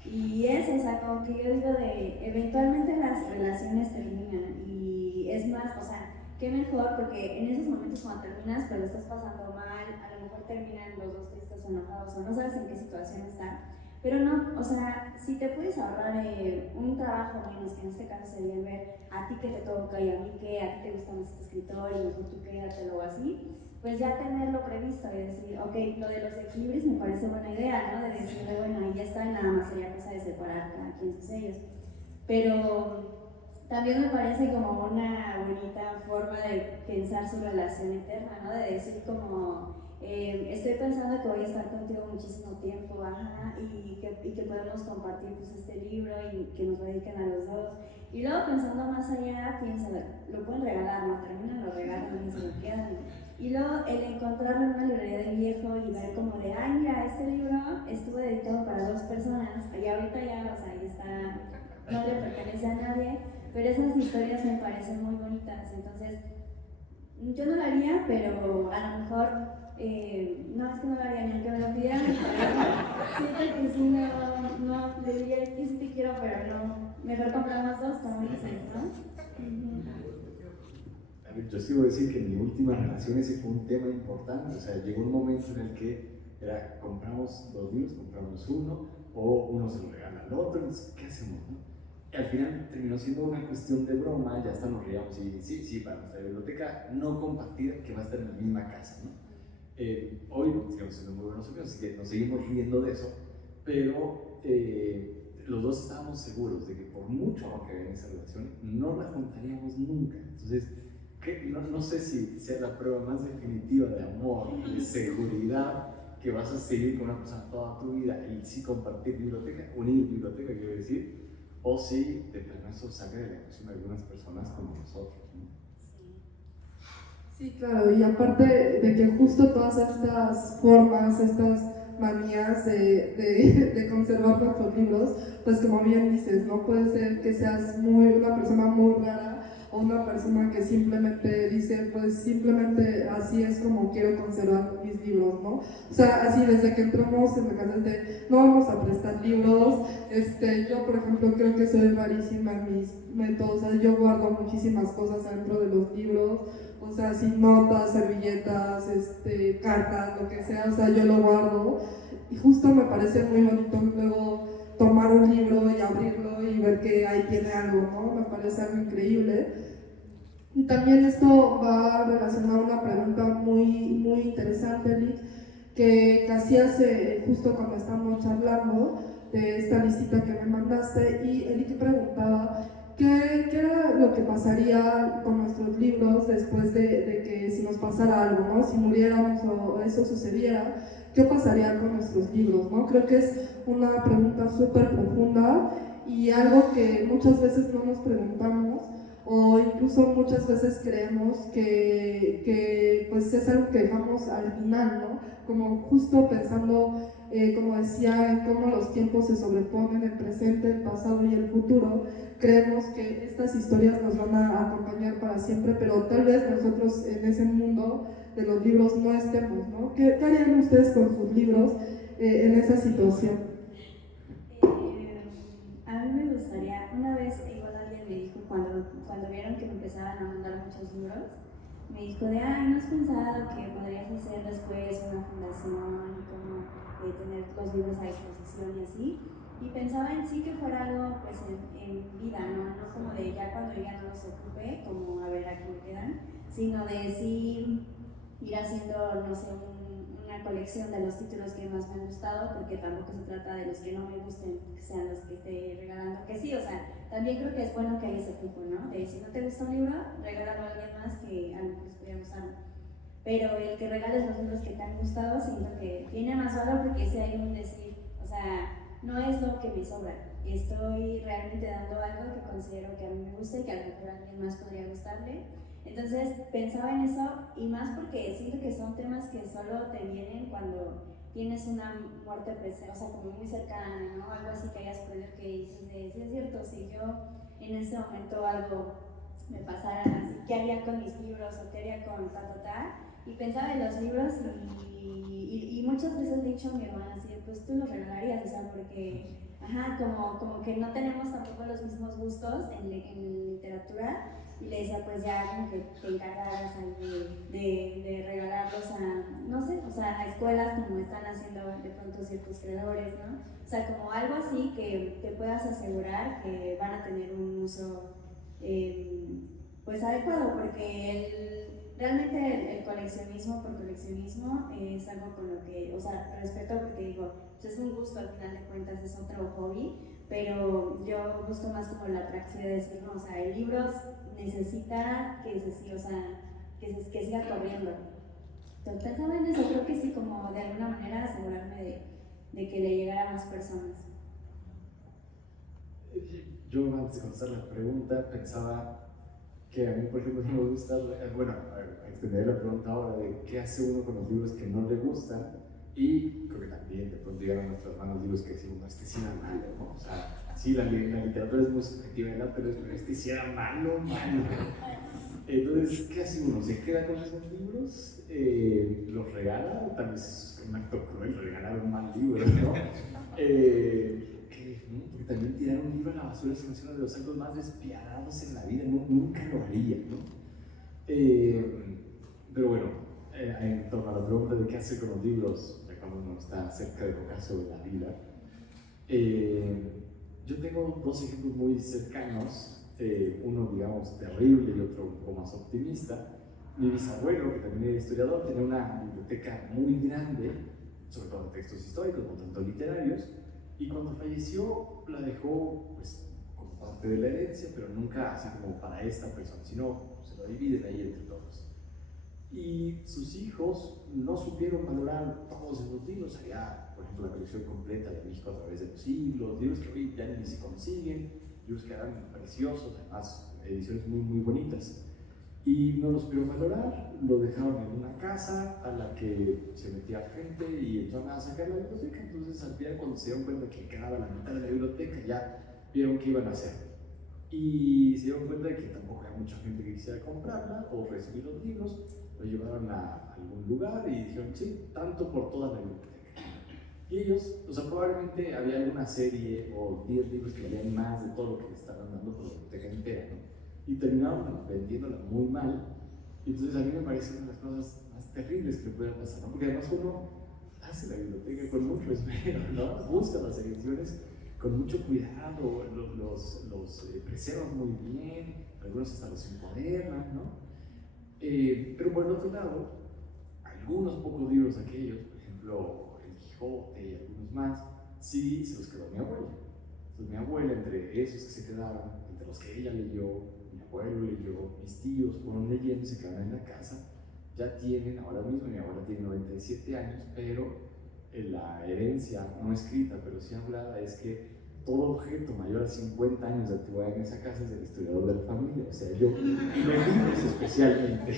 Y eso, o sea, como que yo digo eventualmente las relaciones terminan, y es más, o sea, qué mejor, porque en esos momentos cuando terminas, pues lo estás pasando mal, a lo mejor terminan los dos tristes o enojados, o no sabes en qué situación están, pero no, o sea, si te puedes ahorrar un trabajo menos, que en este caso sería ver a ti que te toca y a mí que a ti te gusta más este escritor y mejor tú quédatelo o así, pues ya tenerlo previsto y decir, ok, lo de los equilibrios me parece buena idea, ¿no? De decirle, bueno, ahí ya está, nada más sería cosa de separar cada quien sus sellos, pero también me parece como una bonita forma de pensar su relación eterna, ¿no? De decir como, estoy pensando que voy a estar contigo muchísimo tiempo, y que podemos compartir pues, este libro y que nos dediquen a los dos. Y luego pensando más allá, piensa, lo pueden regalar, ¿no? Terminan, lo regalan y se lo quedan. Y luego el encontrarlo en una librería de viejo y ver como de, ay, mira, este libro estuvo dedicado para 2 personas, y ahorita ya, o sea, ya está, no le pertenece a nadie. Pero esas historias me parecen muy bonitas, entonces yo no lo haría, pero a lo mejor, no, es que no lo haría ni aunque me lo pidieran, siento que sí, no, le diría, es que sí te quiero, pero no, mejor compramos 2, como dicen, ¿no? A ver, yo sí voy a decir que en mi última relación ese fue un tema importante, o sea, llegó un momento en el que compramos 2 libros, compramos uno, o uno se lo regala al otro, entonces, ¿qué hacemos, no? Al final terminó siendo una cuestión de broma, ya hasta nos reíamos y sí, para nuestra biblioteca no compartida que va a estar en la misma casa, ¿no? Hoy sigamos siendo muy buenos amigos, así que nos seguimos riendo de eso, pero los dos estábamos seguros de que por mucho amor que había en esa relación, no la juntaríamos nunca. Entonces, no sé si sea la prueba más definitiva de amor, de seguridad, que vas a seguir con una persona toda tu vida y sí compartir biblioteca, unir biblioteca, quiero decir, o si de plano eso saca de la ecuación de algunas personas como nosotros, ¿no? Sí, claro, y aparte de que justo todas estas formas, estas manías de conservar nuestros libros, pues como bien dices, no puede ser que seas una persona muy rara o una persona que simplemente dice, pues simplemente así es como quiero conservar mis libros, ¿no? O sea, así desde que entramos en la casa de no vamos a prestar libros, yo por ejemplo creo que soy rarísima en mis métodos, o sea, yo guardo muchísimas cosas dentro de los libros, o sea, sin notas, servilletas, cartas, lo que sea, o sea, yo lo guardo y justo me parece muy bonito luego tomar un libro y abrirlo y ver que ahí tiene algo, ¿no? Me parece algo increíble. Y también esto va relacionado a una pregunta muy interesante, Lick, que casi hace justo cuando estamos charlando de esta listita que me mandaste, y Lick preguntaba qué era lo que pasaría con nuestros libros después de que si nos pasara algo, ¿no? Si muriéramos o eso sucediera, ¿qué pasaría con nuestros libros, ¿no? Creo que es una pregunta súper profunda y algo que muchas veces no nos preguntamos, o incluso muchas veces creemos que pues es algo que dejamos al final, ¿no? Como justo pensando, como decía, en cómo los tiempos se sobreponen, el presente, el pasado y el futuro. Creemos que estas historias nos van a acompañar para siempre, pero tal vez nosotros en ese mundo de los libros no estemos, ¿no? ¿Qué harían ustedes con sus libros en esa situación? A mí me gustaría, una vez igual alguien me dijo, cuando vieron que me empezaban a mandar muchos libros, me dijo de, ay, ¿no has pensado que podrías hacer después una fundación y como tener los libros a disposición y así? Y pensaba en sí que fuera algo pues en vida, ¿no? No como de ya cuando ya no los ocupe, como a ver a qué me quedan, sino de sí ir haciendo, no sé, una colección de los títulos que más me han gustado, porque tampoco se trata de los que no me gusten, que sean los que esté regalando, que sí, o sea, también creo que es bueno que haya ese flujo, ¿no? De si no te gusta un libro, regálalo a alguien más que a lo mejor podría gustarlo. Pero el que regales los libros que te han gustado, siento que tiene más valor porque ese hay un decir, o sea, no es lo que me sobra, estoy realmente dando algo que considero que a mí me gusta y que a lo mejor a alguien más podría gustarle. Entonces pensaba en eso y más porque siento que son temas que solo te vienen cuando tienes una muerte presente, o sea, como muy cercana, ¿no? Algo así que hayas podido que dices de, sí es cierto, si yo en ese momento algo me pasara así, ¿qué haría con mis libros o qué haría con ta? Y pensaba en los libros y muchas veces le he dicho a mi hermana así, pues tú los regalarías, o sea, porque, ajá, como que no tenemos tampoco los mismos gustos en literatura, y le decía, pues ya como que te encargaras de regalarlos a, no sé, o sea, a escuelas como están haciendo de pronto ciertos creadores, ¿no? O sea, como algo así que te puedas asegurar que van a tener un uso pues adecuado, porque realmente el coleccionismo por coleccionismo es algo con lo que, o sea, respeto porque digo, pues es un gusto al final de cuentas, es otro hobby, pero yo busco más como la atracción de decir, no, o sea, el libro necesita o sea, que siga corriendo. Entonces pensaba en eso, creo que sí, como de alguna manera asegurarme de que le llegara a más personas. Yo antes de contestar la pregunta pensaba que a mí, por ejemplo, no me gusta, bueno, a extender la pregunta ahora de qué hace uno con los libros que no le gustan, y creo que también de pronto llegan a nuestras manos libros que decimos, no, este sí era malo, ¿no? O sea, sí, la literatura es muy subjetiva, ¿verdad? Pero este sí era malo. Entonces, ¿qué hace uno? ¿Se queda con esos libros? ¿Los regala? O tal vez es un acto cruel regalar un mal libro, ¿no? Porque también tirar un libro a la basura se menciona de los actos más despiadados en la vida, nunca lo haría, ¿no? Pero bueno, en torno a la pregunta de qué hacer con los libros, de cuando uno está cerca de tocar sobre la vida, yo tengo dos ejemplos muy cercanos, uno digamos terrible y otro un poco más optimista. Mi bisabuelo, que también era historiador, tenía una biblioteca muy grande, sobre todo de textos históricos, no tanto literarios, y cuando falleció la dejó pues como parte de la herencia, pero nunca así como para esta persona, sino se lo dividen ahí entre todos. Y sus hijos no supieron valorar todos esos libros. Había, por ejemplo, la colección completa de México a través de los siglos, libros que hoy ya ni se consiguen, libros que eran preciosos, además ediciones muy bonitas. Y no los supieron valorar, lo dejaron en una casa a la que se metía gente y empezaron a sacar la biblioteca. Entonces al final, cuando se dieron cuenta que quedaba la mitad de la biblioteca, ya vieron qué iban a hacer. y se dieron cuenta de que tampoco había mucha gente que quisiera comprarla o recibir los libros, lo llevaron a algún lugar y dijeron, sí, tanto por toda la biblioteca. Y ellos, o sea, probablemente había alguna serie o 10 libros que valían más de todo lo que le estaban dando por la biblioteca entera, ¿no? Y terminaron vendiéndola muy mal. Y entonces a mí me parece una de las cosas más terribles que le pueden pasar, ¿no? Porque además uno hace la biblioteca con mucho esmero, ¿no? Busca las ediciones con mucho cuidado, los preserva muy bien, algunos hasta los encuadernan, ¿no? Pero por el otro lado, algunos pocos libros aquellos, por ejemplo, El Quijote y algunos más, sí se los quedó mi abuela. Entonces mi abuela, entre esos que se quedaron, entre los que ella leyó, mi abuelo leyó, mis tíos fueron leyendo y se quedaron en la casa, ya tienen, ahora mismo mi abuela tiene 97 años, pero la herencia no escrita, pero sí hablada, es que todo objeto mayor a 50 años de antigüedad en esa casa es del historiador de la familia, o sea, yo, y los libros especialmente.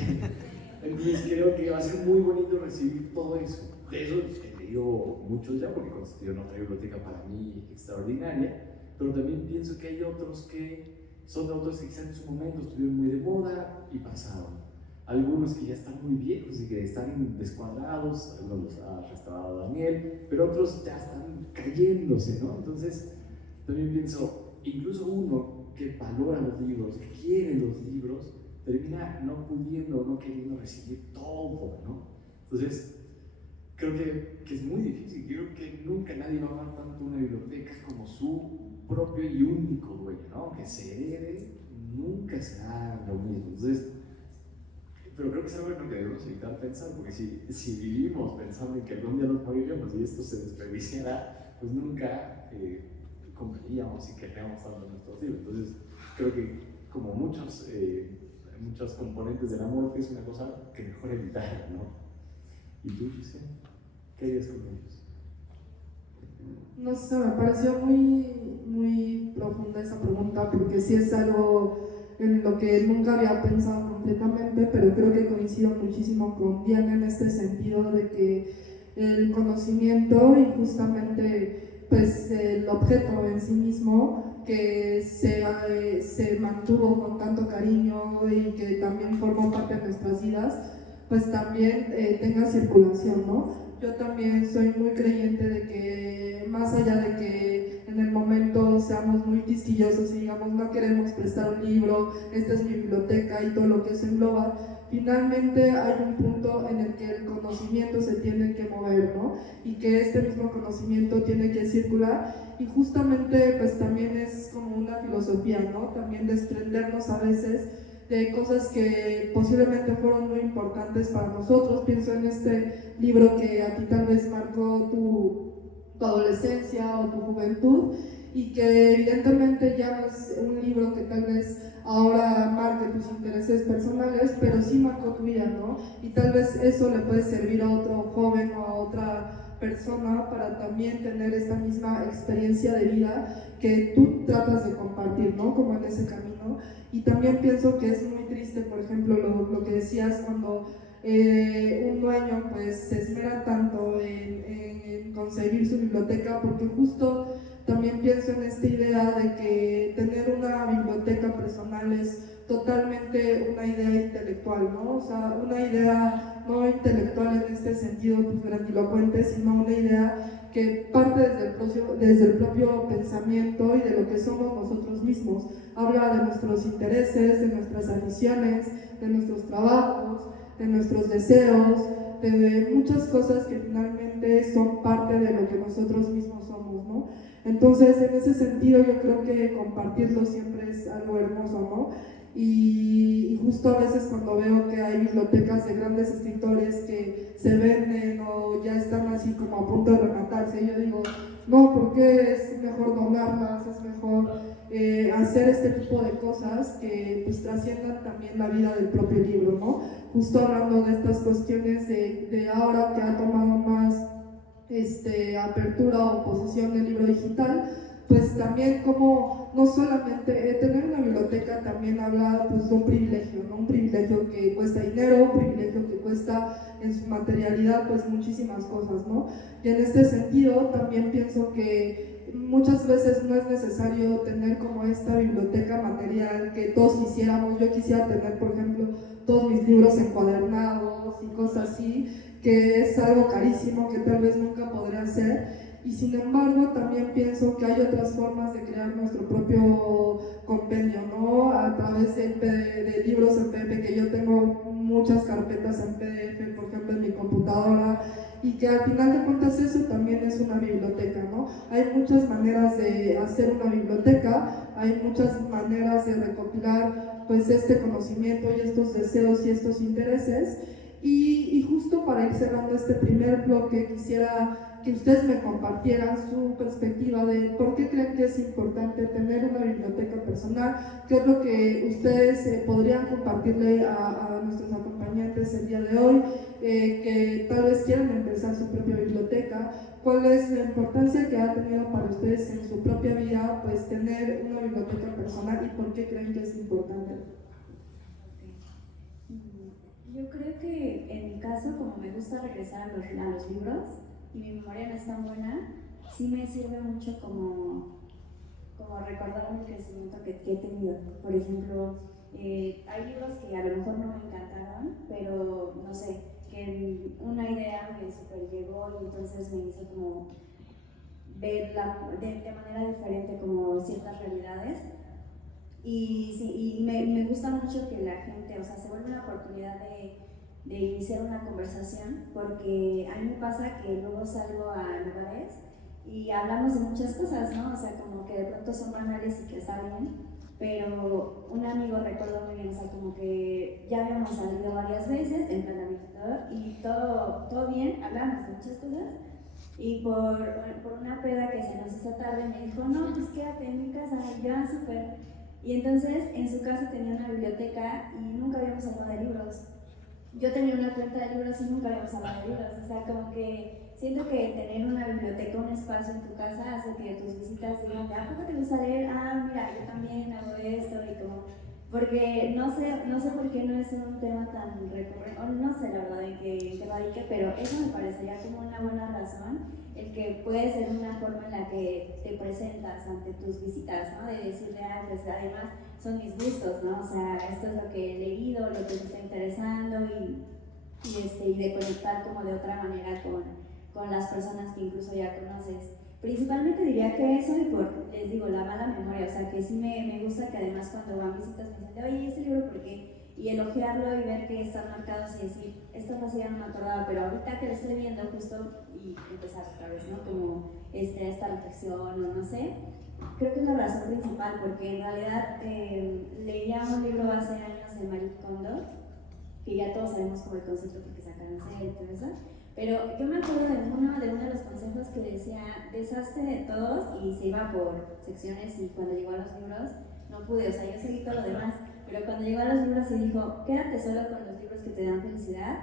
Entonces creo que va a ser muy bonito recibir todo eso. De eso he leído muchos ya, porque constituyen otra biblioteca para mí extraordinaria, pero también pienso que hay otros que son de autores que quizás en su momento estuvieron muy de moda y pasaron. Algunos que ya están muy viejos y que están descuadrados, algunos los ha restaurado Daniel, pero otros ya están cayéndose, ¿no? Entonces, también pienso, incluso uno que valora los libros, que quiere los libros, termina no pudiendo, no queriendo recibir todo, ¿no? Entonces, creo que es muy difícil, creo que nunca nadie va a amar tanto una biblioteca como su propio y único dueño, ¿no? Que se herede, nunca será lo mismo. Entonces, pero creo que es algo en lo que debemos evitar pensar, porque si vivimos pensando en que algún día nos moriremos y esto se desperdiciará, pues nunca comeríamos y querríamos tanto nuestros libros. Entonces, creo que como muchos componentes de la muerte es una cosa que mejor evitar, ¿no? ¿Y tú, Giselle? ¿Qué harías con ellos? No sé, me pareció muy profunda esa pregunta, porque sí es algo en lo que nunca había pensado completamente, pero creo que coincido muchísimo con Diana en este sentido de que el conocimiento y justamente pues el objeto en sí mismo que se mantuvo con tanto cariño y que también formó parte de nuestras vidas, pues también tenga circulación, ¿no? Yo también soy muy creyente de que más allá de que en el momento seamos muy quisquillosos y digamos no queremos prestar un libro, esta es mi biblioteca y todo lo que eso engloba, finalmente hay un punto en el que el conocimiento se tiene que mover, ¿no? Y que este mismo conocimiento tiene que circular y justamente pues también es como una filosofía, ¿no? También desprendernos a veces de cosas que posiblemente fueron muy importantes para nosotros. Pienso en este libro que a ti tal vez marcó tu adolescencia o tu juventud y que evidentemente ya no es un libro que tal vez ahora marque tus intereses personales, pero sí marcó tu vida, ¿no? Y tal vez eso le puede servir a otro joven o a otra persona para también tener esta misma experiencia de vida que tú tratas de compartir, ¿no? Como en ese camino. Y también pienso que es muy triste, por ejemplo, lo que decías cuando un dueño pues se esmera tanto en concebir su biblioteca, porque justo también pienso en esta idea de que tener una biblioteca personal es totalmente una idea intelectual, ¿no? O sea, una idea no intelectual en este sentido pues, grandilocuente, sino una idea que parte desde el propio pensamiento y de lo que somos nosotros mismos. Habla de nuestros intereses, de nuestras aficiones, de nuestros trabajos, de nuestros deseos, de muchas cosas que finalmente son parte de lo que nosotros mismos somos, ¿no? Entonces, en ese sentido, yo creo que compartirlo siempre es algo hermoso, ¿no? Y justo a veces cuando veo que hay bibliotecas de grandes escritores que se venden o ya están así como a punto de rematarse, yo digo, no, porque es mejor donarlas, es mejor hacer este tipo de cosas que pues trasciendan también la vida del propio libro, ¿no? Justo hablando de estas cuestiones de ahora que ha tomado más apertura o posesión del libro digital, pues también como no solamente tener una biblioteca también habla pues de un privilegio, ¿no? Un privilegio que cuesta dinero, un privilegio que cuesta en su materialidad pues muchísimas cosas, ¿no? Y en este sentido también pienso que muchas veces no es necesario tener como esta biblioteca material que todos quisiéramos. Yo quisiera tener, por ejemplo, todos mis libros encuadernados y cosas así, que es algo carísimo que tal vez nunca podré hacer. Y sin embargo, también pienso que hay otras formas de crear nuestro propio compendio, ¿no? A través de libros en PDF, que yo tengo muchas carpetas en PDF, por ejemplo, en mi computadora, y que al final de cuentas eso también es una biblioteca, ¿no? Hay muchas maneras de hacer una biblioteca, hay muchas maneras de recopilar pues este conocimiento y estos deseos y estos intereses. Y justo para ir cerrando este primer bloque, quisiera que ustedes me compartieran su perspectiva de por qué creen que es importante tener una biblioteca personal, qué es lo que ustedes podrían compartirle a nuestros acompañantes el día de hoy, que tal vez quieran empezar su propia biblioteca, cuál es la importancia que ha tenido para ustedes en su propia vida pues tener una biblioteca personal y por qué creen que es importante. Yo creo que en mi caso, como me gusta regresar a los libros y mi memoria no es tan buena, sí me sirve mucho como recordar el crecimiento que he tenido. Por ejemplo, hay libros que a lo mejor no me encantaron, pero no sé, que una idea me super llegó y entonces me hizo como ver de manera diferente como ciertas realidades. Y, sí, y me gusta mucho que la gente, o sea, se vuelve una oportunidad de iniciar una conversación, porque a mí me pasa que luego salgo a lugares y hablamos de muchas cosas, ¿no? O sea, como que de pronto son banales y que está bien, pero un amigo, recuerdo muy bien, o sea, como que ya habíamos salido varias veces en plan amistad y todo bien, hablamos de muchas cosas. Y por una peda que se nos hizo tarde me dijo, no, pues quédate en mi casa, y yo, súper. Y entonces en su casa tenía una biblioteca y nunca habíamos hablado de libros. Yo tenía una cuenta de libros y nunca habíamos hablado de libros. O sea, como que siento que tener una biblioteca, un espacio en tu casa hace que tus visitas digan, ¿a poco te gusta leer? Ah, mira, yo también hago esto y como... Porque no sé por qué no es un tema tan recurrente, o no sé la verdad en qué radique, pero eso me parecería como una buena razón, el que puede ser una forma en la que te presentas ante tus visitas, ¿no? De decirle, pues además son mis gustos, ¿no? O sea, esto es lo que he leído, lo que me está interesando y de conectar como de otra manera con las personas que incluso ya conoces. Principalmente diría que eso y les digo, la mala memoria, o sea, que sí me gusta que además cuando van visitas me dicen, oye, ¿este libro por qué? Y elogiarlo y ver que están marcados y decir, esta frase ya no me acordaba, pero ahorita que lo estoy viendo justo y empezar otra vez, ¿no? Como esta reflexión o no sé. Creo que es la razón principal, porque en realidad leía un libro hace años de Marie Kondo, que ya todos sabemos como el concepto porque sacaron serie y todo eso. Pero yo me acuerdo de uno de los consejos que decía, deshazte de todos, y se iba por secciones, y cuando llegó a los libros no pude, o sea, yo seguí todo lo demás, pero cuando llegó a los libros se dijo, quédate solo con los libros que te dan felicidad.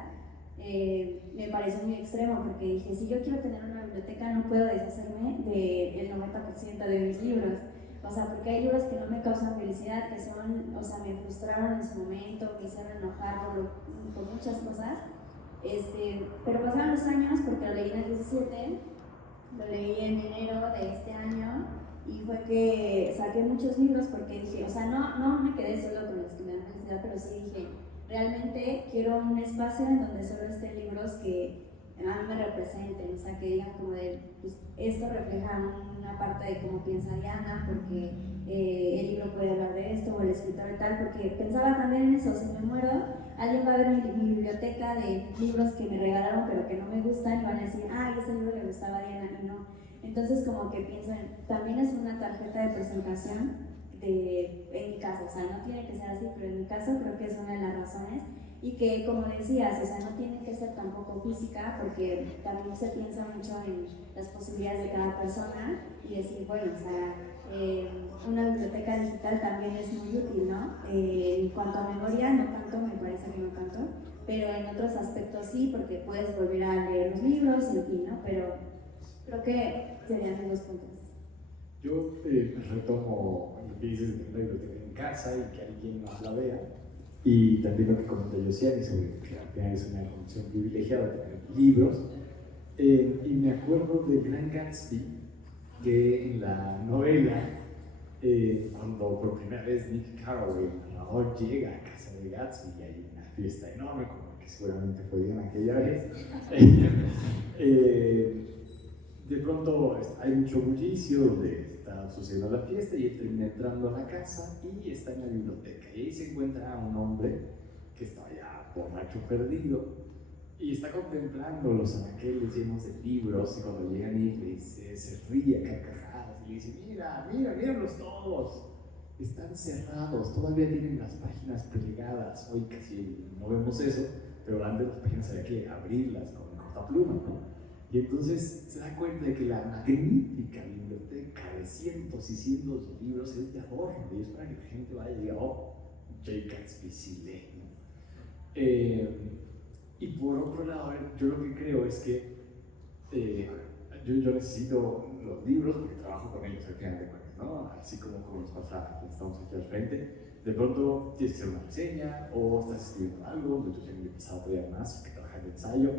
Me pareció muy extremo, porque dije, si yo quiero tener una biblioteca no puedo deshacerme del 90% de mis libros. O sea, porque hay libros que no me causan felicidad, que son, o sea, me frustraron en su momento, me hicieron enojar por muchas cosas. Pero pasaron los años, porque lo leí en el 17, lo leí en enero de este año, y fue que saqué muchos libros porque dije, o sea, no me quedé solo con los que me dan felicidad, pero sí dije, realmente quiero un espacio en donde solo estén libros que a mí me representen, o sea, que digan como de, pues esto refleja una parte de cómo piensa Diana, porque el libro puede hablar de esto, o el escritor y tal, porque pensaba también en eso, si me muero, alguien va a ver mi biblioteca de libros que me regalaron pero que no me gustan y van a decir, ah, ese libro le gustaba a Diana y no. Entonces como que pienso también es una tarjeta de presentación en mi caso, o sea, no tiene que ser así, pero en mi caso creo que es una de las razones. Y que, como decías, o sea, no tiene que ser tampoco física, porque también se piensa mucho en las posibilidades de cada persona y decir, bueno, o sea, una biblioteca digital también es muy útil, ¿no? En cuanto a memoria, no tanto, me parece que no tanto, pero en otros aspectos sí, porque puedes volver a leer los libros, en fin, ¿no? Pero creo que serían esos dos puntos. Yo retomo lo que dices de tener la biblioteca en casa y que alguien nos la vea. Y también lo que comenta Josiane sobre que al final es una condición privilegiada de tener libros. Y me acuerdo de Gran Gatsby, que en la novela, cuando por primera vez Nick Carraway, el narrador, llega a casa de Gatsby y hay una fiesta enorme, como que seguramente fue bien aquella vez, de pronto hay mucho bullicio donde está sucediendo la fiesta y él termina entrando a la casa y está en la biblioteca. Y ahí se encuentra un hombre que está ya borracho perdido y está contemplando los anaqueles llenos de libros, y cuando llega Nick le dice, se ríe a carcajadas y le dice, míralos todos, están cerrados, todavía tienen las páginas plegadas. Hoy casi no vemos eso, pero antes las páginas había que abrirlas con cortapluma, ¿no? Y entonces se da cuenta de que la magnífica biblioteca de cientos y cientos de libros es de adorno, y es para que la gente vaya y diga, oh, Jay Gatsby sí lee, ¿no? Y por otro lado, yo lo que creo es que yo necesito los libros porque trabajo con ellos al final de cuentas, ¿no? Así como nos pasa que estamos aquí al frente. De pronto tienes que hacer una reseña o estás escribiendo algo, de hecho ya me he pasado todavía más que trabajar en ensayo.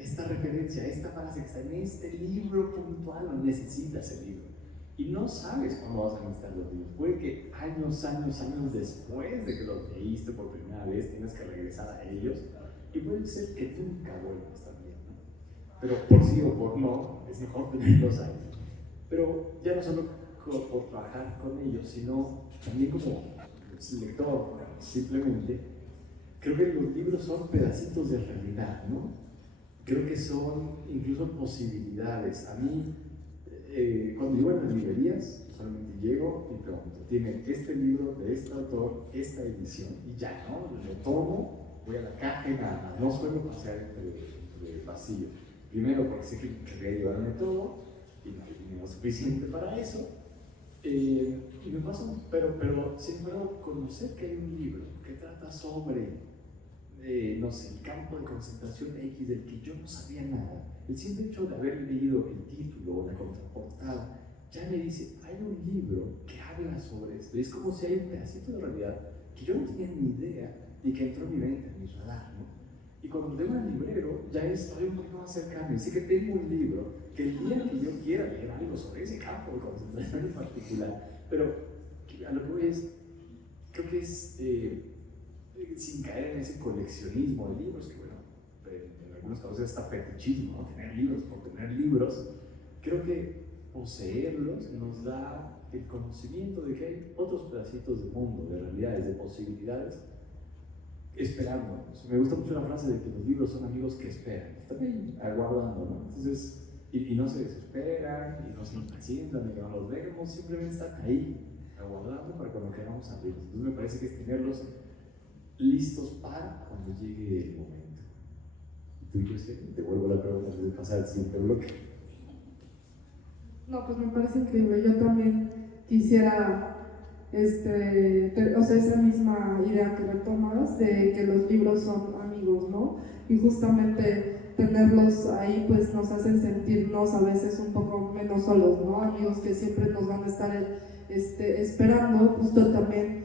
Esta referencia, esta frase que está en este libro puntual, necesitas el libro. Y no sabes cuándo vas a necesitar los libros. Puede que años después de que los leíste por primera vez, tienes que regresar a ellos. Y puede ser que nunca vuelvas también, ¿no? Pero por sí o por no, es mejor tenerlos ahí. Pero ya no solo por trabajar con ellos, sino también como lector, simplemente. Creo que los libros son pedacitos de realidad, ¿no? Creo que son incluso posibilidades. A mí, cuando llego a las librerías, solamente llego y pregunto, ¿tiene este libro de este autor, esta edición? Y ya, ¿no? Lo tomo, voy a la caja y nada más. No suelo pasear entre el pasillo. Primero porque sé que quería llevarme todo y no hay dinero suficiente para eso. Y me pasa, pero sin embargo, conocer que hay un libro que trata sobre no sé, el campo de concentración X del que yo no sabía nada, el simple hecho de haber leído el título o la contraportada ya me dice, hay un libro que habla sobre esto, y es como si hay un pedacito de realidad que yo no tenía ni idea y que entró en mi mente, en mi radar, ¿no? Y cuando tengo un librero, ya estoy un poco más cercano y sé que tengo un libro que el día que yo quiera leer algo sobre ese campo de concentración en particular, pero a lo que voy es, creo que es sin caer en ese coleccionismo de libros, que bueno, en algunos casos está fetichismo, ¿no? Tener libros por tener libros. Creo que poseerlos nos da el conocimiento de que hay otros pedacitos de mundo, de realidades, de posibilidades, esperándonos. Me gusta mucho la frase de que los libros son amigos que esperan, están ahí aguardando, ¿no? Entonces, y no se desesperan, y no se impacientan de que no los vemos, simplemente están ahí, aguardando para cuando queramos abrirlos. Entonces me parece que es tenerlos listos para cuando llegue el momento. ¿Tú, Cristian? Te vuelvo la pregunta antes de pasar al siguiente bloque. No, pues me parece increíble. Yo también quisiera, o sea, esa misma idea que retomas de que los libros son amigos, ¿no? Y justamente tenerlos ahí, pues nos hacen sentirnos a veces un poco menos solos, ¿no? Amigos que siempre nos van a estar esperando, justo también.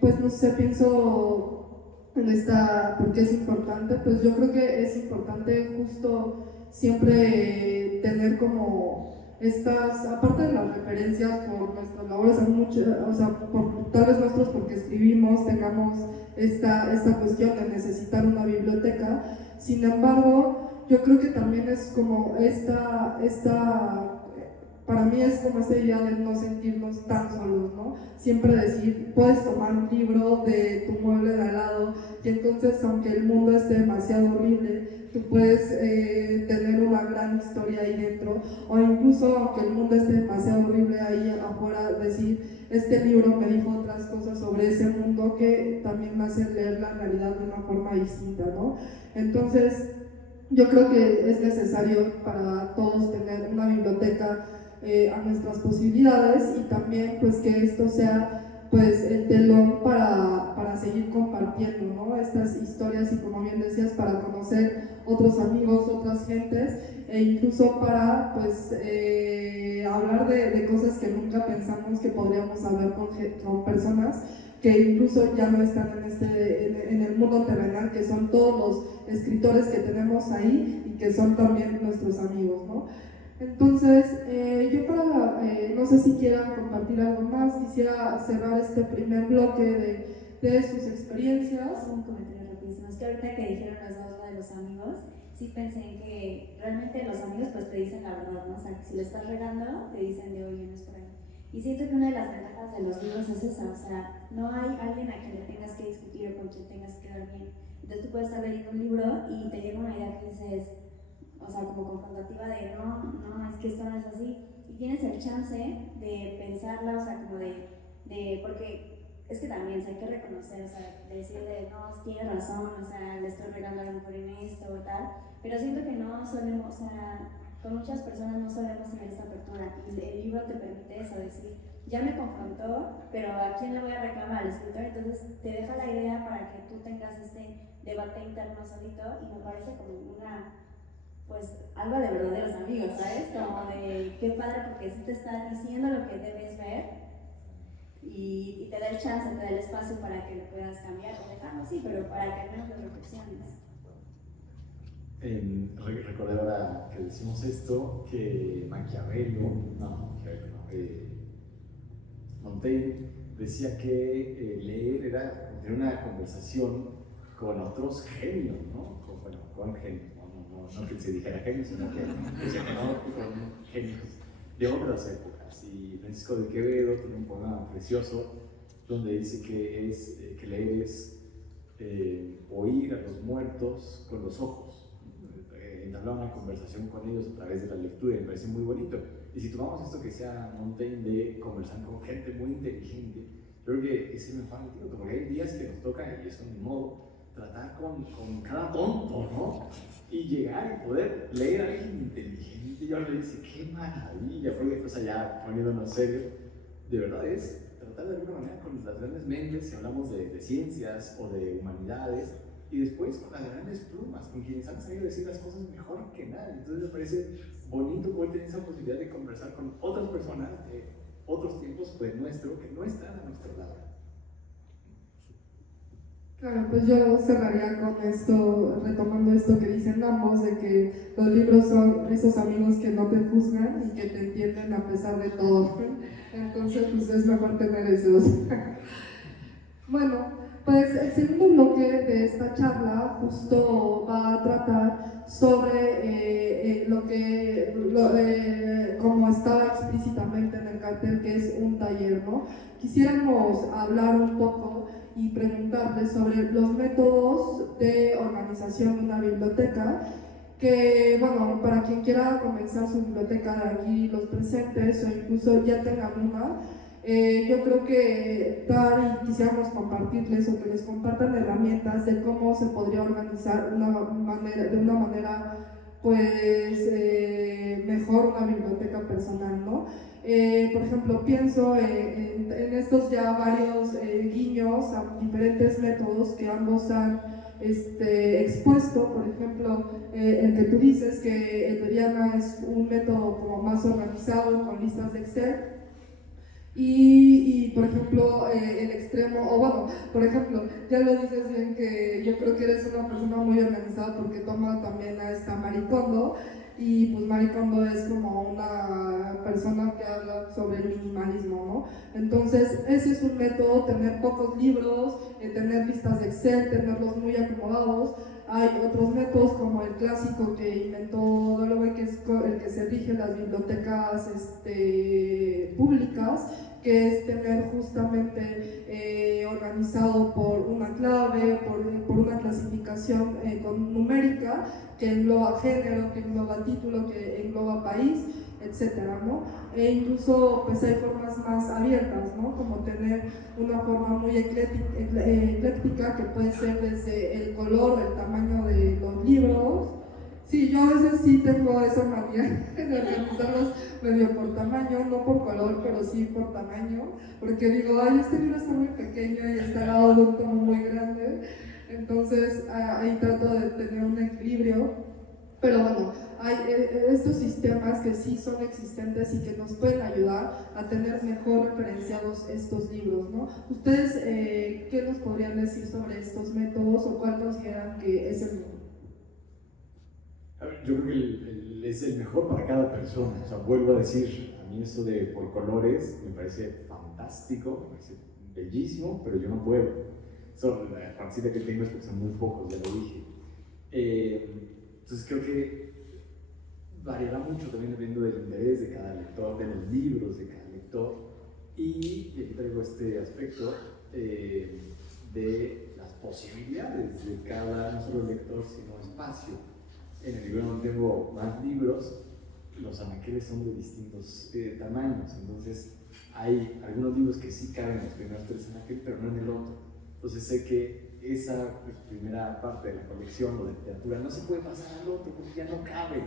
Pues no sé, pienso en ¿por qué es importante? Pues yo creo que es importante justo siempre tener como aparte de las referencias por nuestras labores, o sea, tal vez nosotros porque escribimos tengamos esta cuestión de necesitar una biblioteca. Sin embargo, yo creo que también es como para mí es como esta idea de no sentirnos tan solos, ¿no? Siempre decir, puedes tomar un libro de tu mueble de al lado y entonces, aunque el mundo esté demasiado horrible, tú puedes tener una gran historia ahí dentro, o incluso, aunque el mundo esté demasiado horrible ahí afuera, decir, este libro me dijo otras cosas sobre ese mundo que también me hacen leer la realidad de una forma distinta, ¿no? Entonces, yo creo que es necesario para todos tener una biblioteca a nuestras posibilidades, y también pues que esto sea pues el telón para seguir compartiendo, ¿no? Estas historias, y como bien decías, para conocer otros amigos, otras gentes, e incluso para pues hablar de cosas que nunca pensamos que podríamos hablar con personas que incluso ya no están en el mundo terrenal, que son todos los escritores que tenemos ahí y que son también nuestros amigos, ¿no? Entonces, yo no sé si quieran compartir algo más, quisiera cerrar este primer bloque de sus experiencias. Un comentario rapidísimo, es que ahorita que dijeron las dos lo de los amigos, sí pensé en que realmente los amigos pues te dicen la verdad, ¿no? O sea, que si le estás regando, te dicen de oye, no es por ahí. Y siento que una de las ventajas de los libros es esa, o sea, no hay alguien a quien le tengas que discutir o con quien tengas que quedar bien. Entonces tú puedes estar leyendo un libro y te llega una idea que dices, o sea, como confrontativa de no, es que esto no es así. Y tienes el chance de pensarla, o sea, como porque es que también hay que reconocer, o sea, de decirle, no, tienes razón, o sea, le estoy regando a lo mejor en esto o tal, pero siento que no solemos, o sea, con muchas personas no solemos tener esta apertura y el libro te permite eso, decir, ya me confrontó, pero ¿a quién le voy a reclamar? Al escritor. Entonces te deja la idea para que tú tengas este debate interno solito y me parece como pues algo de verdaderos amigos, ¿sabes? Como de qué padre porque sí te está diciendo lo que debes ver y te da el chance, te da el espacio para que lo puedas cambiar o dejarlo así, pero para que al menos lo reflexiones. Recordé ahora que decimos esto, que Maquiavelo, Montaigne decía que leer era tener una conversación con otros genios, ¿no? Con genios, no que se dijera genios, sino que con genios de otras épocas. Y Francisco de Quevedo tiene un poema precioso donde dice que leer es oír a los muertos con los ojos, entablar una conversación con ellos a través de la lectura, y me parece muy bonito. Y si tomamos esto que sea Montaigne de conversar con gente muy inteligente, yo creo que es el mejor antídoto, porque hay días que nos toca, y eso ni modo, tratar con cada tonto, ¿no? Y llegar y poder leer a alguien inteligente, y ahora le dice, qué maravilla, porque después allá poniéndonos serios, de verdad es tratar de alguna manera con las grandes mentes, si hablamos de ciencias o de humanidades, y después con las grandes plumas, con quienes han sabido decir las cosas mejor que nadie. Entonces me parece bonito poder tener esa posibilidad de conversar con otras personas de otros tiempos pues nuestro, que no están a nuestro lado. Claro, pues yo cerraría con esto, retomando esto que dicen ambos, de que los libros son esos amigos que no te juzgan y que te entienden a pesar de todo. Entonces, pues es mejor tener esos. Bueno, pues el segundo bloque de esta charla justo va a tratar sobre como estaba explícitamente en el cartel, que es un taller, ¿no? Quisiéramos hablar un poco y preguntarles sobre los métodos de organización de una biblioteca, que, bueno, para quien quiera comenzar su biblioteca de aquí, los presentes o incluso ya tengan una, yo creo que quisiéramos compartirles o que les compartan herramientas de cómo se podría organizar de una manera pues mejor una biblioteca personal, ¿no? Por ejemplo, pienso en estos ya varios guiños a diferentes métodos que ambos han expuesto. Por ejemplo, el que tú dices que el de Diana es un método como más organizado con listas de Excel. Y por ejemplo, el extremo, o bueno, por ejemplo, ya lo dices bien que yo creo que eres una persona muy organizada porque toma también a esta Marie Kondo, y pues Marie Kondo es como una persona que habla sobre el minimalismo, ¿no? Entonces, ese es un método, tener pocos libros, tener listas de Excel, tenerlos muy acomodados. Hay otros métodos como el clásico que inventó Dalloway, que es el que se rige en las bibliotecas públicas, que es tener justamente organizado por una clave, por una clasificación numérica que engloba género, que engloba título, que engloba país, etcétera, ¿no? E incluso pues hay formas más abiertas, ¿no? Como tener una forma muy ecléctica que puede ser desde el color, el tamaño de los libros. Sí, yo a veces sí tengo esa manía de organizarlos medio por tamaño, no por color, pero sí por tamaño, porque digo, ay, este libro está muy pequeño y está al lado de un tomo muy grande, entonces ahí trato de tener un equilibrio. Pero bueno, hay estos sistemas que sí son existentes y que nos pueden ayudar a tener mejor referenciados estos libros, ¿no? ¿Ustedes qué nos podrían decir sobre estos métodos o cuál consideran que es el mejor? A ver, yo creo que es el mejor para cada persona. O sea, vuelvo a decir, a mí esto de por colores me parece fantástico, me parece bellísimo, pero yo no puedo. La partida que tengo es porque son muy pocos, ya lo dije. Entonces creo que variará mucho también dependiendo del interés de cada lector, de los libros de cada lector. Y aquí traigo este aspecto de las posibilidades de cada, no solo lector, sino espacio. En el libro donde tengo más libros, los anaqueles son de distintos tamaños, entonces hay algunos libros que sí caben en los primeros 3 anaqueles, pero no en el otro. Entonces sé que esa primera parte de la colección o de literatura no se puede pasar al otro porque ya no cabe.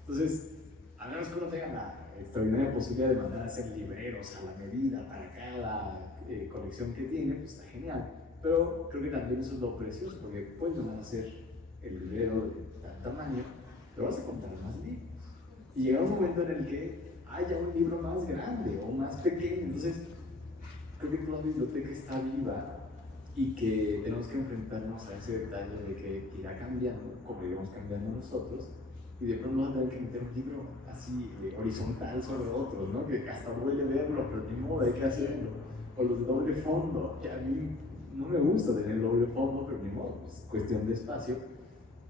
Entonces, a menos que uno tenga la extraordinaria posibilidad de mandar a hacer libreros a la medida para cada colección que tiene, pues está genial. Pero creo que también eso es lo precioso, porque puedes mandar a hacer el librero de tal tamaño, pero vas a contar más libros. Y llega un momento en el que haya un libro más grande o más pequeño. Entonces, creo que toda biblioteca está viva y que tenemos que enfrentarnos a ese detalle de que irá cambiando, como iremos cambiando nosotros, y de pronto vamos a tener que meter un libro así horizontal sobre otro, ¿no? Que hasta duele verlo, pero ni modo, hay que hacerlo. O los de doble fondo, que a mí no me gusta tener doble fondo, pero ni modo, es cuestión de espacio.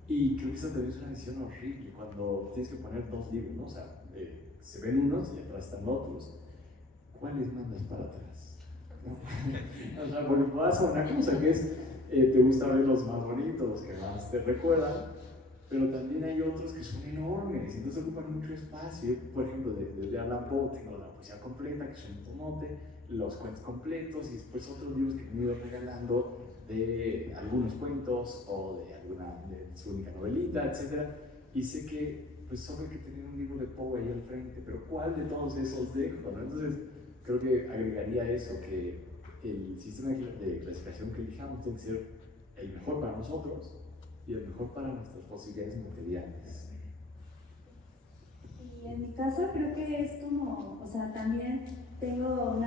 Y creo que esa también es una visión horrible cuando tienes que poner 2 libros, ¿no? O sea, se ven unos y atrás están otros. ¿Cuáles mandas para atrás? ¿No? O sea, porque vas a una cosa que es, te gusta ver los más bonitos, los que más te recuerdan, pero también hay otros que son enormes y entonces ocupan mucho espacio. Por ejemplo, de Allan Poe tengo la poesía completa, que es un tomote, los cuentos completos y después otros libros que me he ido regalando de algunos cuentos o de su única novelita, etc. Y sé que pues solo hay que tener un libro de Poe ahí al frente, pero ¿cuál de todos esos dejo? ¿No? Entonces creo que agregaría eso, que el sistema de clasificación que elijamos tiene que ser el mejor para nosotros y el mejor para nuestras posibilidades materiales. Y en mi caso creo que es como, o sea, también tengo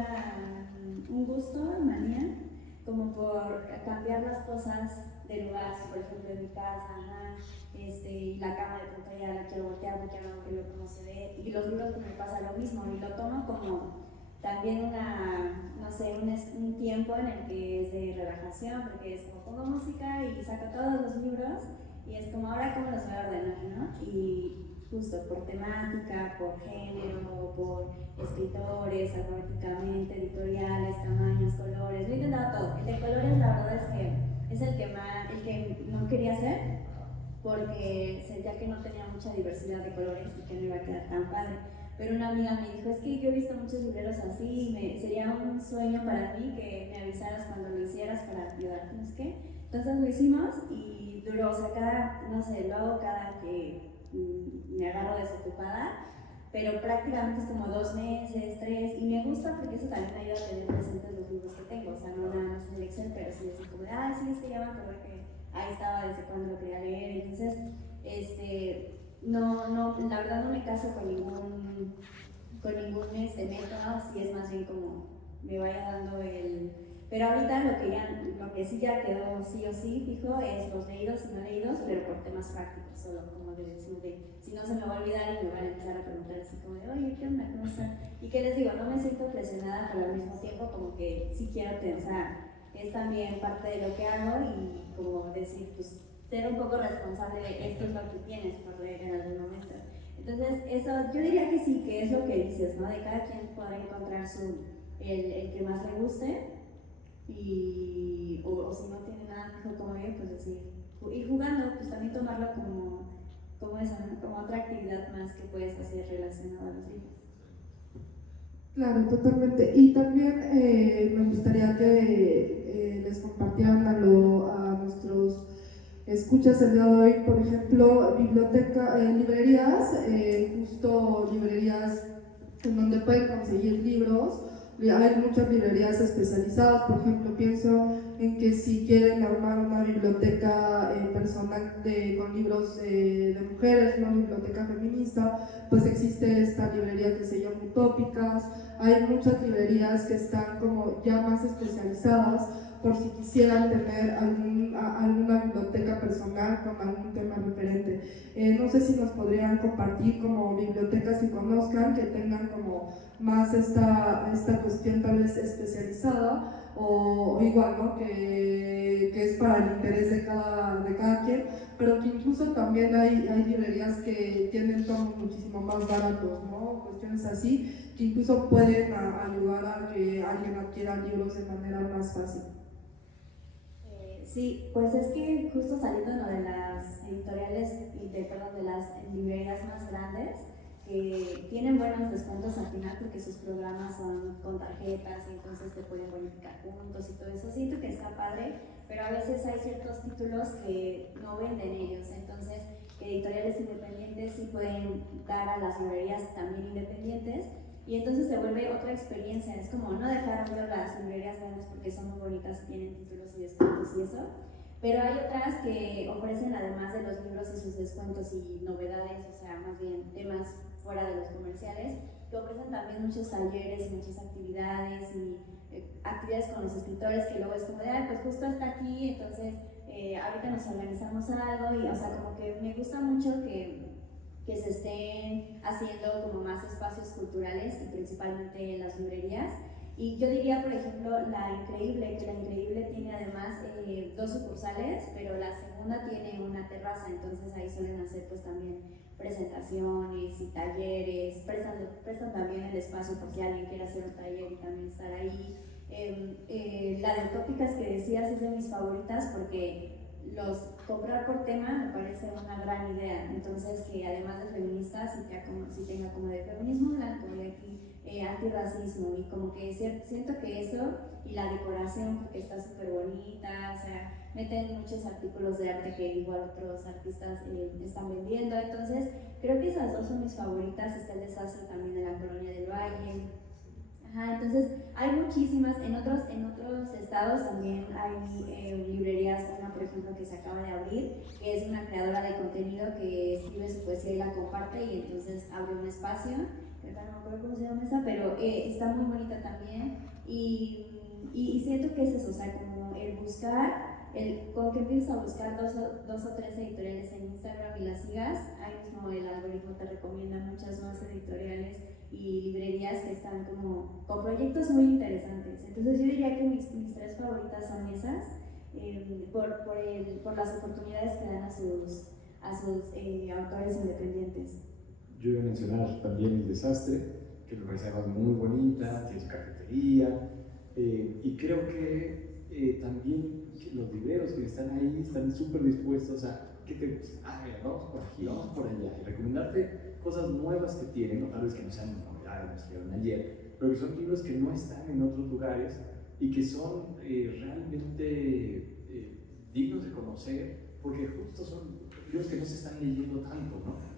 un gusto, manía, como por cambiar las cosas de lugar. Por ejemplo, en mi casa, y la cama de pronto ya la quiero voltear porque no quiero ver cómo se ve. Y los libros pues, me pasa lo mismo, y lo tomo como también un tiempo en el que es de relajación, porque es como pongo música y saco todos los libros y es como ahora cómo los voy a ordenar, ¿no? Y justo por temática, por género, por escritores, alfabéticamente, editoriales, tamaños, colores, lo he intentado todo. El de colores la verdad es que es el que no quería hacer porque sentía que no tenía mucha diversidad de colores y que no iba a quedar tan padre. Pero una amiga me dijo, es que yo he visto muchos libreros así y sería un sueño para mí que me avisaras cuando lo hicieras para ayudarte, ¿no es qué? Entonces lo hicimos y duró, o sea, lo hago cada que me agarro desocupada, pero prácticamente es como 2 meses, 3, y me gusta porque eso también me ayuda a tener presentes los libros que tengo, o sea, no nada más en el Excel, pero sí decir como de, sí, es que ya me acordé que ahí estaba desde cuando lo quería leer, entonces, no, la verdad no me caso con ningún método, sí es más bien como me vaya dando el... Pero ahorita lo que sí ya quedó sí o sí fijo es los leídos y no leídos, pero por temas prácticos, solo como de si no se me va a olvidar y me van a empezar a preguntar así como de, oye, ¿qué onda? ¿Cómo están? Y que les digo, no me siento presionada, pero al mismo tiempo como que sí quiero pensar, es también parte de lo que hago y como decir, pues ser un poco responsable de esto es lo que tienes por leer en algún momento. Entonces, eso yo diría que sí, que es lo que dices, ¿no? De cada quien poder encontrar el que más le guste, o si no tiene nada fijo como yo, pues decir, ir jugando, pues también tomarlo como esa, ¿no? Como otra actividad más que puedes hacer relacionada a los libros. Claro, totalmente. Y también me gustaría que les compartieran a nuestros escuchas el día de hoy, por ejemplo, librerías, justo librerías en donde pueden conseguir libros. Hay muchas librerías especializadas, por ejemplo, pienso en que si quieren armar una biblioteca personal con libros de mujeres, una biblioteca feminista, pues existe esta librería que se llama Utópicas. Hay muchas librerías que están como ya más especializadas por si quisieran tener alguna biblioteca personal con algún tema referente. No sé si nos podrían compartir como bibliotecas que conozcan, que tengan como más esta cuestión tal vez especializada o igual, ¿no? que es para el interés de cada quien, pero que incluso también hay librerías que tienen tomos muchísimo más baratos, ¿no? Cuestiones así, que incluso pueden ayudar a que alguien adquiera libros de manera más fácil. Sí, pues es que justo saliendo de las editoriales, de las librerías más grandes, que tienen buenos descuentos al final porque sus programas son con tarjetas y entonces te pueden bonificar puntos y todo eso. Siento que está padre, pero a veces hay ciertos títulos que no venden ellos, entonces que editoriales independientes sí pueden dar a las librerías también independientes y entonces se vuelve otra experiencia. Es como no dejar de las librerías grandes porque son muy bonitas y tienen títulos y descuentos y eso, pero hay otras que ofrecen además de los libros y sus descuentos y novedades, o sea, más bien temas fuera de los comerciales, que ofrecen también muchos talleres, muchas actividades y actividades con los escritores que luego es como de, pues justo está aquí, entonces ahorita nos organizamos algo y, o sea, como que me gusta mucho que se estén haciendo como más espacios culturales y principalmente en las librerías. Y yo diría, por ejemplo, La Increíble tiene además 2 sucursales, pero la segunda tiene una terraza, entonces ahí suelen hacer pues también presentaciones y talleres, prestan también el espacio por si alguien quiere hacer un taller y también estar ahí. La de Utópicas que decías es de mis favoritas porque comprar por tema me parece una gran idea, entonces que además de feministas sí tenga como de feminismo blanco y aquí antirracismo y como que siento que eso y la decoración porque está súper bonita, o sea, meten muchos artículos de arte que igual otros artistas están vendiendo, entonces creo que esas 2 son mis favoritas. Está El Desastre también de la Colonia del Valle. Ajá, entonces hay muchísimas, en otros estados también hay librerías, una por ejemplo que se acaba de abrir, que es una creadora de contenido que escribe su poesía y la comparte y entonces abre un espacio, que no me acuerdo cómo se llama esa, pero está muy bonita también y siento que es eso, o sea, como el buscar, con que empieces a buscar dos o tres editoriales en Instagram y las sigas, ahí mismo el algoritmo te recomienda muchas más editoriales y librerías que están como con proyectos muy interesantes. Entonces yo diría que mis 3 favoritas son esas, por las oportunidades que dan a sus autores independientes. Yo iba a mencionar también El Desastre, que me parece además muy bonita, tiene su cafetería, y creo que también los libreros que están ahí están súper dispuestos a que te gusta, mira, vamos por aquí, vamos por allá, y recomendarte cosas nuevas que tienen, o tal vez que no sean novedades, nos llegaron ayer, pero que son libros que no están en otros lugares y que son realmente dignos de conocer, porque justo son libros que no se están leyendo tanto, ¿no?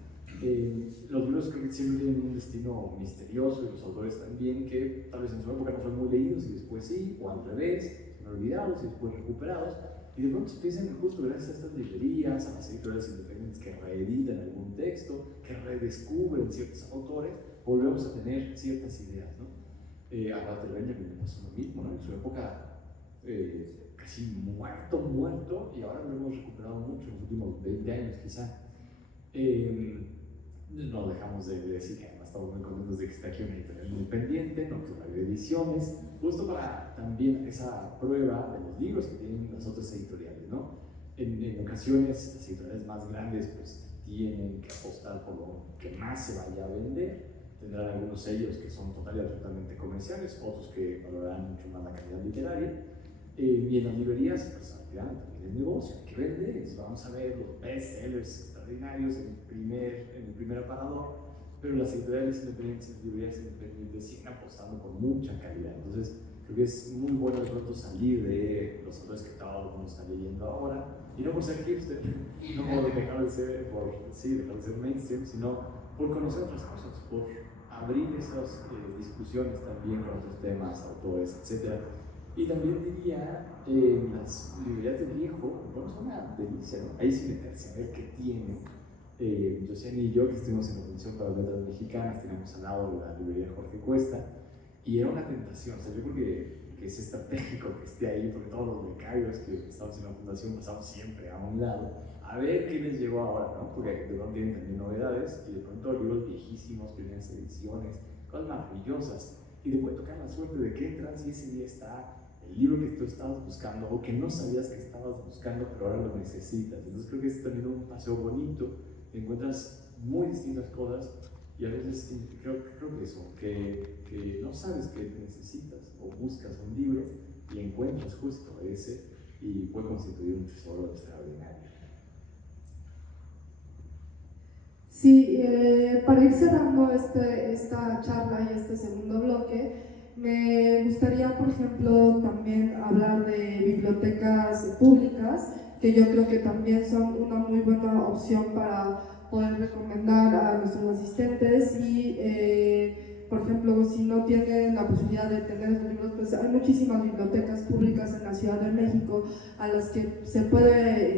Los libros creo que siempre tienen un destino misterioso y los autores también, que tal vez en su época no fueron muy leídos y después sí, o al revés, son olvidados y después recuperados, y de pronto empiezan justo gracias a estas librerías, a las editoriales independientes que reeditan algún texto, que redescubren ciertos autores, volvemos a tener ciertas ideas, ¿no? A Walter Benjamin le pasó lo mismo, ¿no? En su época casi muerto, y ahora lo hemos recuperado mucho en los últimos 20 años quizá. No dejamos de decir que además estamos muy contentos de que esté aquí una editorial independiente, Nocturna de Ediciones, justo para también esa prueba de los libros que tienen las otras editoriales, ¿no? En ocasiones las editoriales más grandes pues tienen que apostar por lo que más se vaya a vender, tendrán algunos sellos que son total y absolutamente comerciales, otros que valorarán mucho más la calidad literaria, y en las librerías pues al final también es negocio, ¿qué vendes? Vamos a ver los bestsellers extraordinarios en el primer aparador, pero las editoriales independientes, las librerías independientes siguen apostando por mucha calidad. Entonces creo que es muy bueno de pronto salir de los autores que todo el mundo está leyendo ahora, y no por ser hipster, no por dejar de ser, dejar de ser mainstream, sino por conocer otras cosas, por abrir esas discusiones también con otros temas, autores, etc. Y también diría, las librerías de viejo, bueno, son una delicia, ¿no? Ahí sí meterse, a ver qué tienen. Josiane y yo, que estuvimos en la Comisión para las Letras Mexicanas, teníamos al lado de la librería Jorge Cuesta, y era una tentación. O sea, yo creo que que es estratégico que esté ahí, porque todos los becarios que estamos en la fundación pasamos siempre a un lado, a ver qué les llegó ahora, ¿no? Porque de pronto tienen también novedades y de pronto libros viejísimos, primeras ediciones, cosas maravillosas, y te puede tocar la suerte de que entras y ese día está el libro que tú estabas buscando o que no sabías que estabas buscando pero ahora lo necesitas. Entonces creo que es también un paseo bonito, encuentras muy distintas cosas y a veces creo que eso, que no sabes que necesitas o buscas un libro y encuentras justo ese y puede constituir un tesoro extraordinario. Sí, para ir cerrando esta charla y este segundo bloque, me gustaría, por ejemplo, también hablar de bibliotecas públicas, que yo creo que también son una muy buena opción para poder recomendar a nuestros asistentes y, por ejemplo, si no tienen la posibilidad de tener estos libros, pues hay muchísimas bibliotecas públicas en la Ciudad de México a las que se puede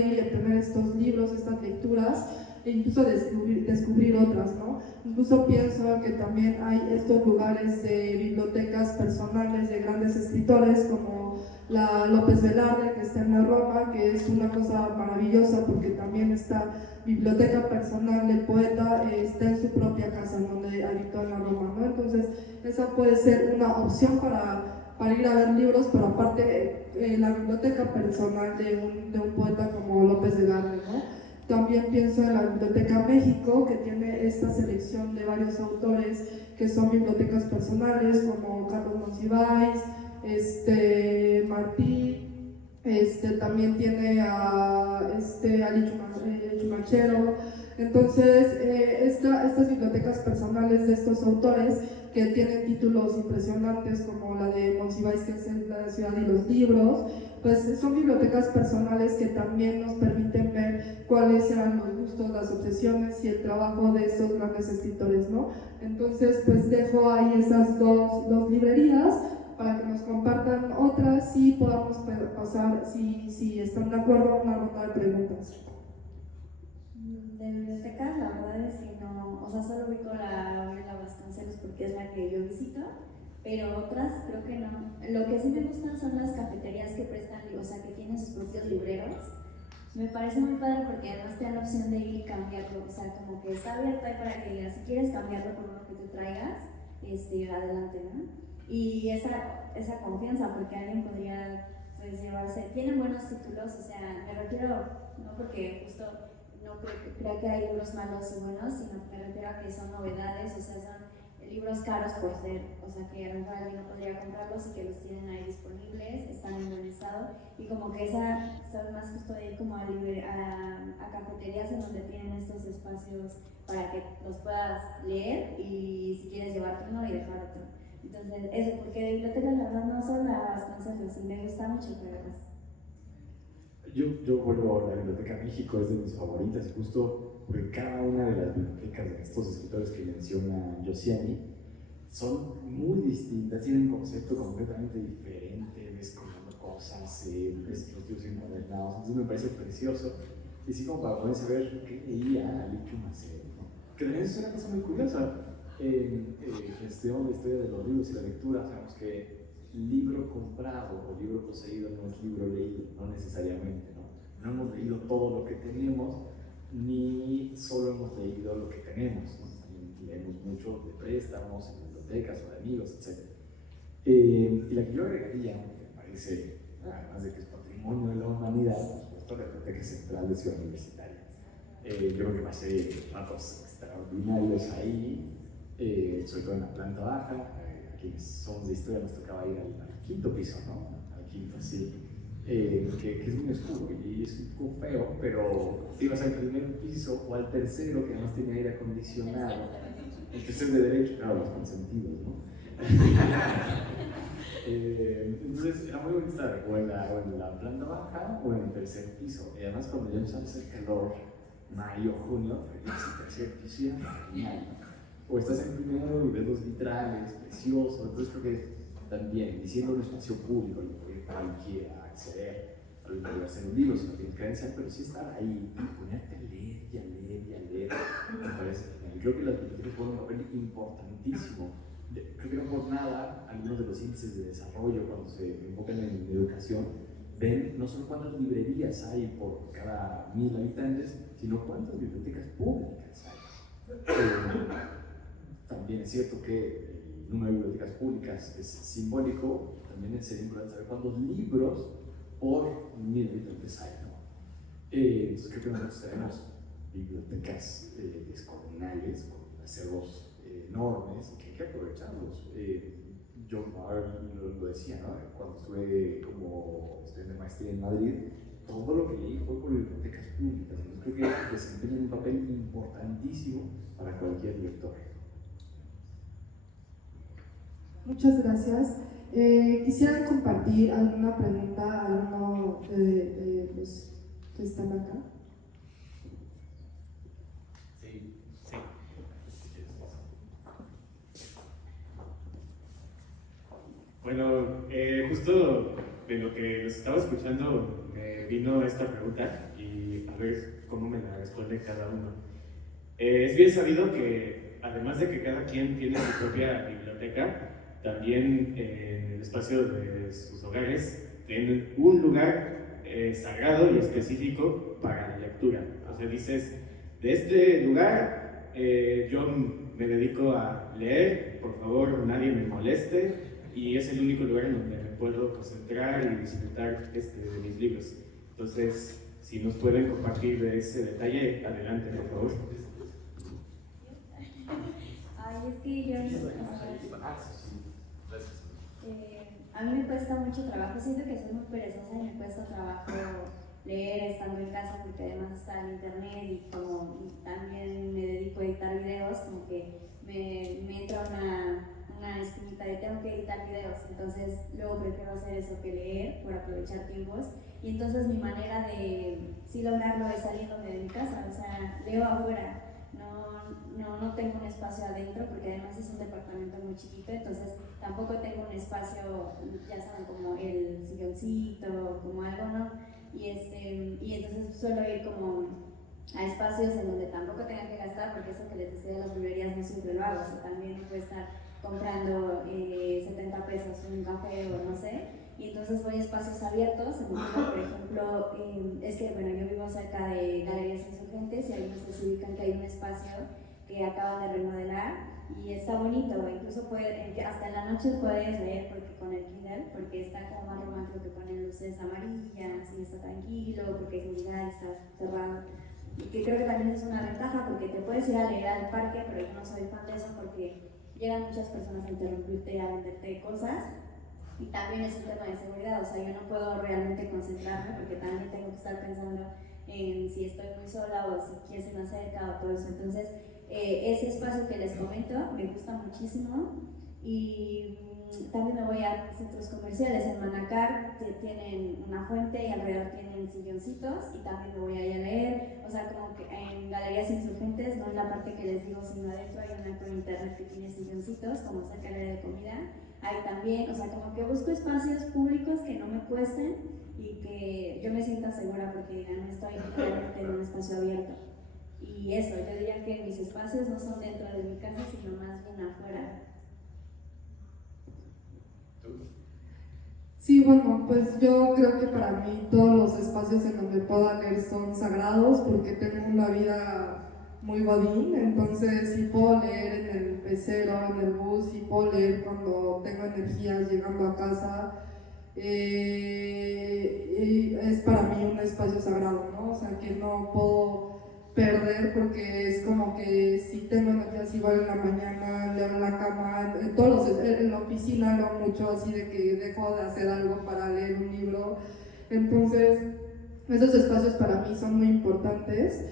ir y obtener estos libros, estas lecturas, e incluso descubrir otras, ¿no? Incluso pienso que también hay estos lugares de bibliotecas personales de grandes escritores como la López Velarde, que está en la Roma, que es una cosa maravillosa porque también esta biblioteca personal del poeta está en su propia casa, donde habitó en la Roma, ¿no? Entonces, esa puede ser una opción para ir a ver libros, pero aparte la biblioteca personal de un poeta como López Velarde, ¿no? También pienso en la Biblioteca México, que tiene esta selección de varios autores que son bibliotecas personales, como Carlos Monsiváis, Martí, también tiene a Ali Chumachero. Entonces, estas bibliotecas personales de estos autores que tienen títulos impresionantes como la de Monsiváis, que es La ciudad y los libros, pues son bibliotecas personales que también nos permiten ver cuáles eran los gustos, las obsesiones y el trabajo de estos grandes escritores, ¿no? Entonces, pues dejo ahí esas dos librerías para que nos compartan otras y podamos pasar, si están de acuerdo, a una ronda de preguntas. De bibliotecas, la verdad es que no, o sea, solo ubico la Vasconcelos porque es la que yo visito, pero otras creo que no. Lo que sí me gustan son las cafeterías que prestan, o sea, que tienen sus propios libreros. Me parece muy padre porque además te dan la opción de ir y cambiarlo, o sea, como que está abierto ahí para que digas, si quieres cambiarlo por uno que tú traigas, adelante, ¿no? Y esa confianza, porque alguien podría, pues, llevarse, tienen buenos títulos, o sea, me refiero, no porque justo no creo que hay libros malos y buenos, sino que me refiero a que son novedades, o sea, son libros caros por ser, o sea, que a lo mejor alguien no podría comprarlos y que los tienen ahí disponibles, están en buen estado, y como que sabe más justo de ir como a cafeterías en donde tienen estos espacios para que los puedas leer y si quieres llevarte uno y dejar otro. Entonces, eso, porque de bibliotecas la verdad no son las cosas, y me gusta mucho, pero Yo vuelvo a la Biblioteca México, es de mis favoritas, y justo porque cada una de las bibliotecas de estos escritores que menciona Josiani son muy distintas, tienen un concepto completamente diferente, mezclando cosas, ves los tíos modernados, entonces me parece precioso. Y sí, como para poderse ver qué leía Ali Chumacero, ¿no? Que también es una cosa muy curiosa. En gestión de historia de los libros y la lectura, sabemos que libro comprado o libro poseído no es libro leído, no necesariamente, ¿no? No hemos leído todo lo que tenemos, ni solo hemos leído lo que tenemos, ¿no? También leemos mucho de préstamos, en bibliotecas o de amigos, etc. Y la que yo agregaría, que me parece, además de que es patrimonio de la humanidad, por supuesto, la Biblioteca Central de Ciudad Universitaria. Yo creo que va a ser datos extraordinarios ahí, sobre todo en la planta baja. Quienes somos de historia nos tocaba ir al quinto piso, ¿no? Al quinto, sí. Que es muy oscuro y es un poco feo, pero si vas al primer piso o al tercero, que además tiene aire acondicionado, el tercero de derecho, claro, los consentidos, ¿no? Entonces era muy bonito estar o en la planta baja o en el tercer piso. Y además, cuando ya empezaba a hacer calor, mayo, junio, el tercer piso era genial, ¿no? O estás en primero y ves los vitrales, precioso. Entonces creo que también, diciendo un espacio público, lo puede cualquiera acceder a lo que va a ser un libro, si no tienes creencia, pero sí estar ahí, ponerte a leer y a leer y a leer, me parece genial. Y creo que las bibliotecas juegan un papel importantísimo creo que no por nada, algunos de los índices de desarrollo, cuando se enfocan en educación, ven no solo cuántas librerías hay por cada 1000 habitantes, sino cuántas bibliotecas públicas hay. También es cierto que el número de bibliotecas públicas es simbólico, también sería importante saber cuántos libros por 1000 habitantes hay, ¿no? Entonces creo que nosotros tenemos bibliotecas descomunales, con acervos enormes, y que hay que aprovecharlos. Yo lo decía, ¿no? Cuando estuve como estudiante de maestría en Madrid, todo lo que leí fue por bibliotecas públicas. Entonces creo que desempeñan un papel importantísimo para cualquier lector. Muchas gracias. ¿Quisieran compartir alguna pregunta a alguno de los que están acá? Sí. Bueno, justo de lo que los estaba escuchando me vino esta pregunta y a ver cómo me la responde cada uno. Es bien sabido que además de que cada quien tiene su propia biblioteca, también en el espacio de sus hogares tienen un lugar sagrado y específico para la lectura. O sea, dices, de este lugar yo me dedico a leer, por favor nadie me moleste, y es el único lugar en donde me puedo concentrar y disfrutar de mis libros. Entonces, si nos pueden compartir de ese detalle, adelante, por favor. Ay, es que yo a mí me cuesta mucho trabajo, siento que soy muy perezosa y me cuesta trabajo leer estando en casa, porque además está en internet y como también me dedico a editar videos, como que me entra una espinita de tengo que editar videos, entonces luego prefiero hacer eso que leer por aprovechar tiempos. Y entonces mi manera de sí lograrlo es saliéndome de mi casa, o sea, leo afuera. No tengo un espacio adentro, porque además es un departamento muy chiquito, entonces tampoco tengo un espacio, ya saben, como el silloncito, como algo, ¿no? Y entonces suelo ir como a espacios en donde tampoco tenga que gastar, porque eso que les decía de las librerías no siempre lo hago, o sea, también no puedo estar comprando 70 pesos un café o no sé. Y entonces voy a espacios abiertos, en donde, por ejemplo, es que bueno, yo vivo cerca de Galerías Insurgentes y algunos se ubican que hay un espacio que acaban de remodelar y está bonito, incluso hasta en la noche puedes leer porque con el Kindle, porque está como más romántico, que ponen luces amarillas y está tranquilo, porque es seguridad, está cerrado. Y que creo que también es una ventaja porque te puedes ir a leer al parque, pero yo no soy fan de eso porque llegan muchas personas a interrumpirte y a venderte cosas. Y también es un tema de seguridad, o sea, yo no puedo realmente concentrarme porque también tengo que estar pensando en si estoy muy sola o si quién se me acerca o todo eso. Entonces, ese espacio que les comento me gusta muchísimo. Y también me voy a centros comerciales. En Manacar tienen una fuente y alrededor tienen silloncitos, y también me voy a ir a leer. O sea, como que en Galerías Insurgentes, no en la parte que les digo, sino adentro hay una por internet que tiene silloncitos, como cerca del área de comida. Ahí también, o sea, como que busco espacios públicos que no me cuesten y que yo me sienta segura, porque digan, no estoy realmente en un espacio abierto. Y eso, yo diría que mis espacios no son dentro de mi casa, sino más bien afuera. Sí, bueno, pues yo creo que para mí todos los espacios en donde pueda leer son sagrados, porque tengo una vida muy godín, entonces si puedo leer en el pecero, en el bus, si puedo leer cuando tengo energías llegando a casa, es para mí un espacio sagrado, ¿no? O sea, que no puedo perder, porque es como que si tengo energías igual en la mañana, leo en la cama, en la oficina leo mucho, así de que dejo de hacer algo para leer un libro. Entonces esos espacios para mí son muy importantes.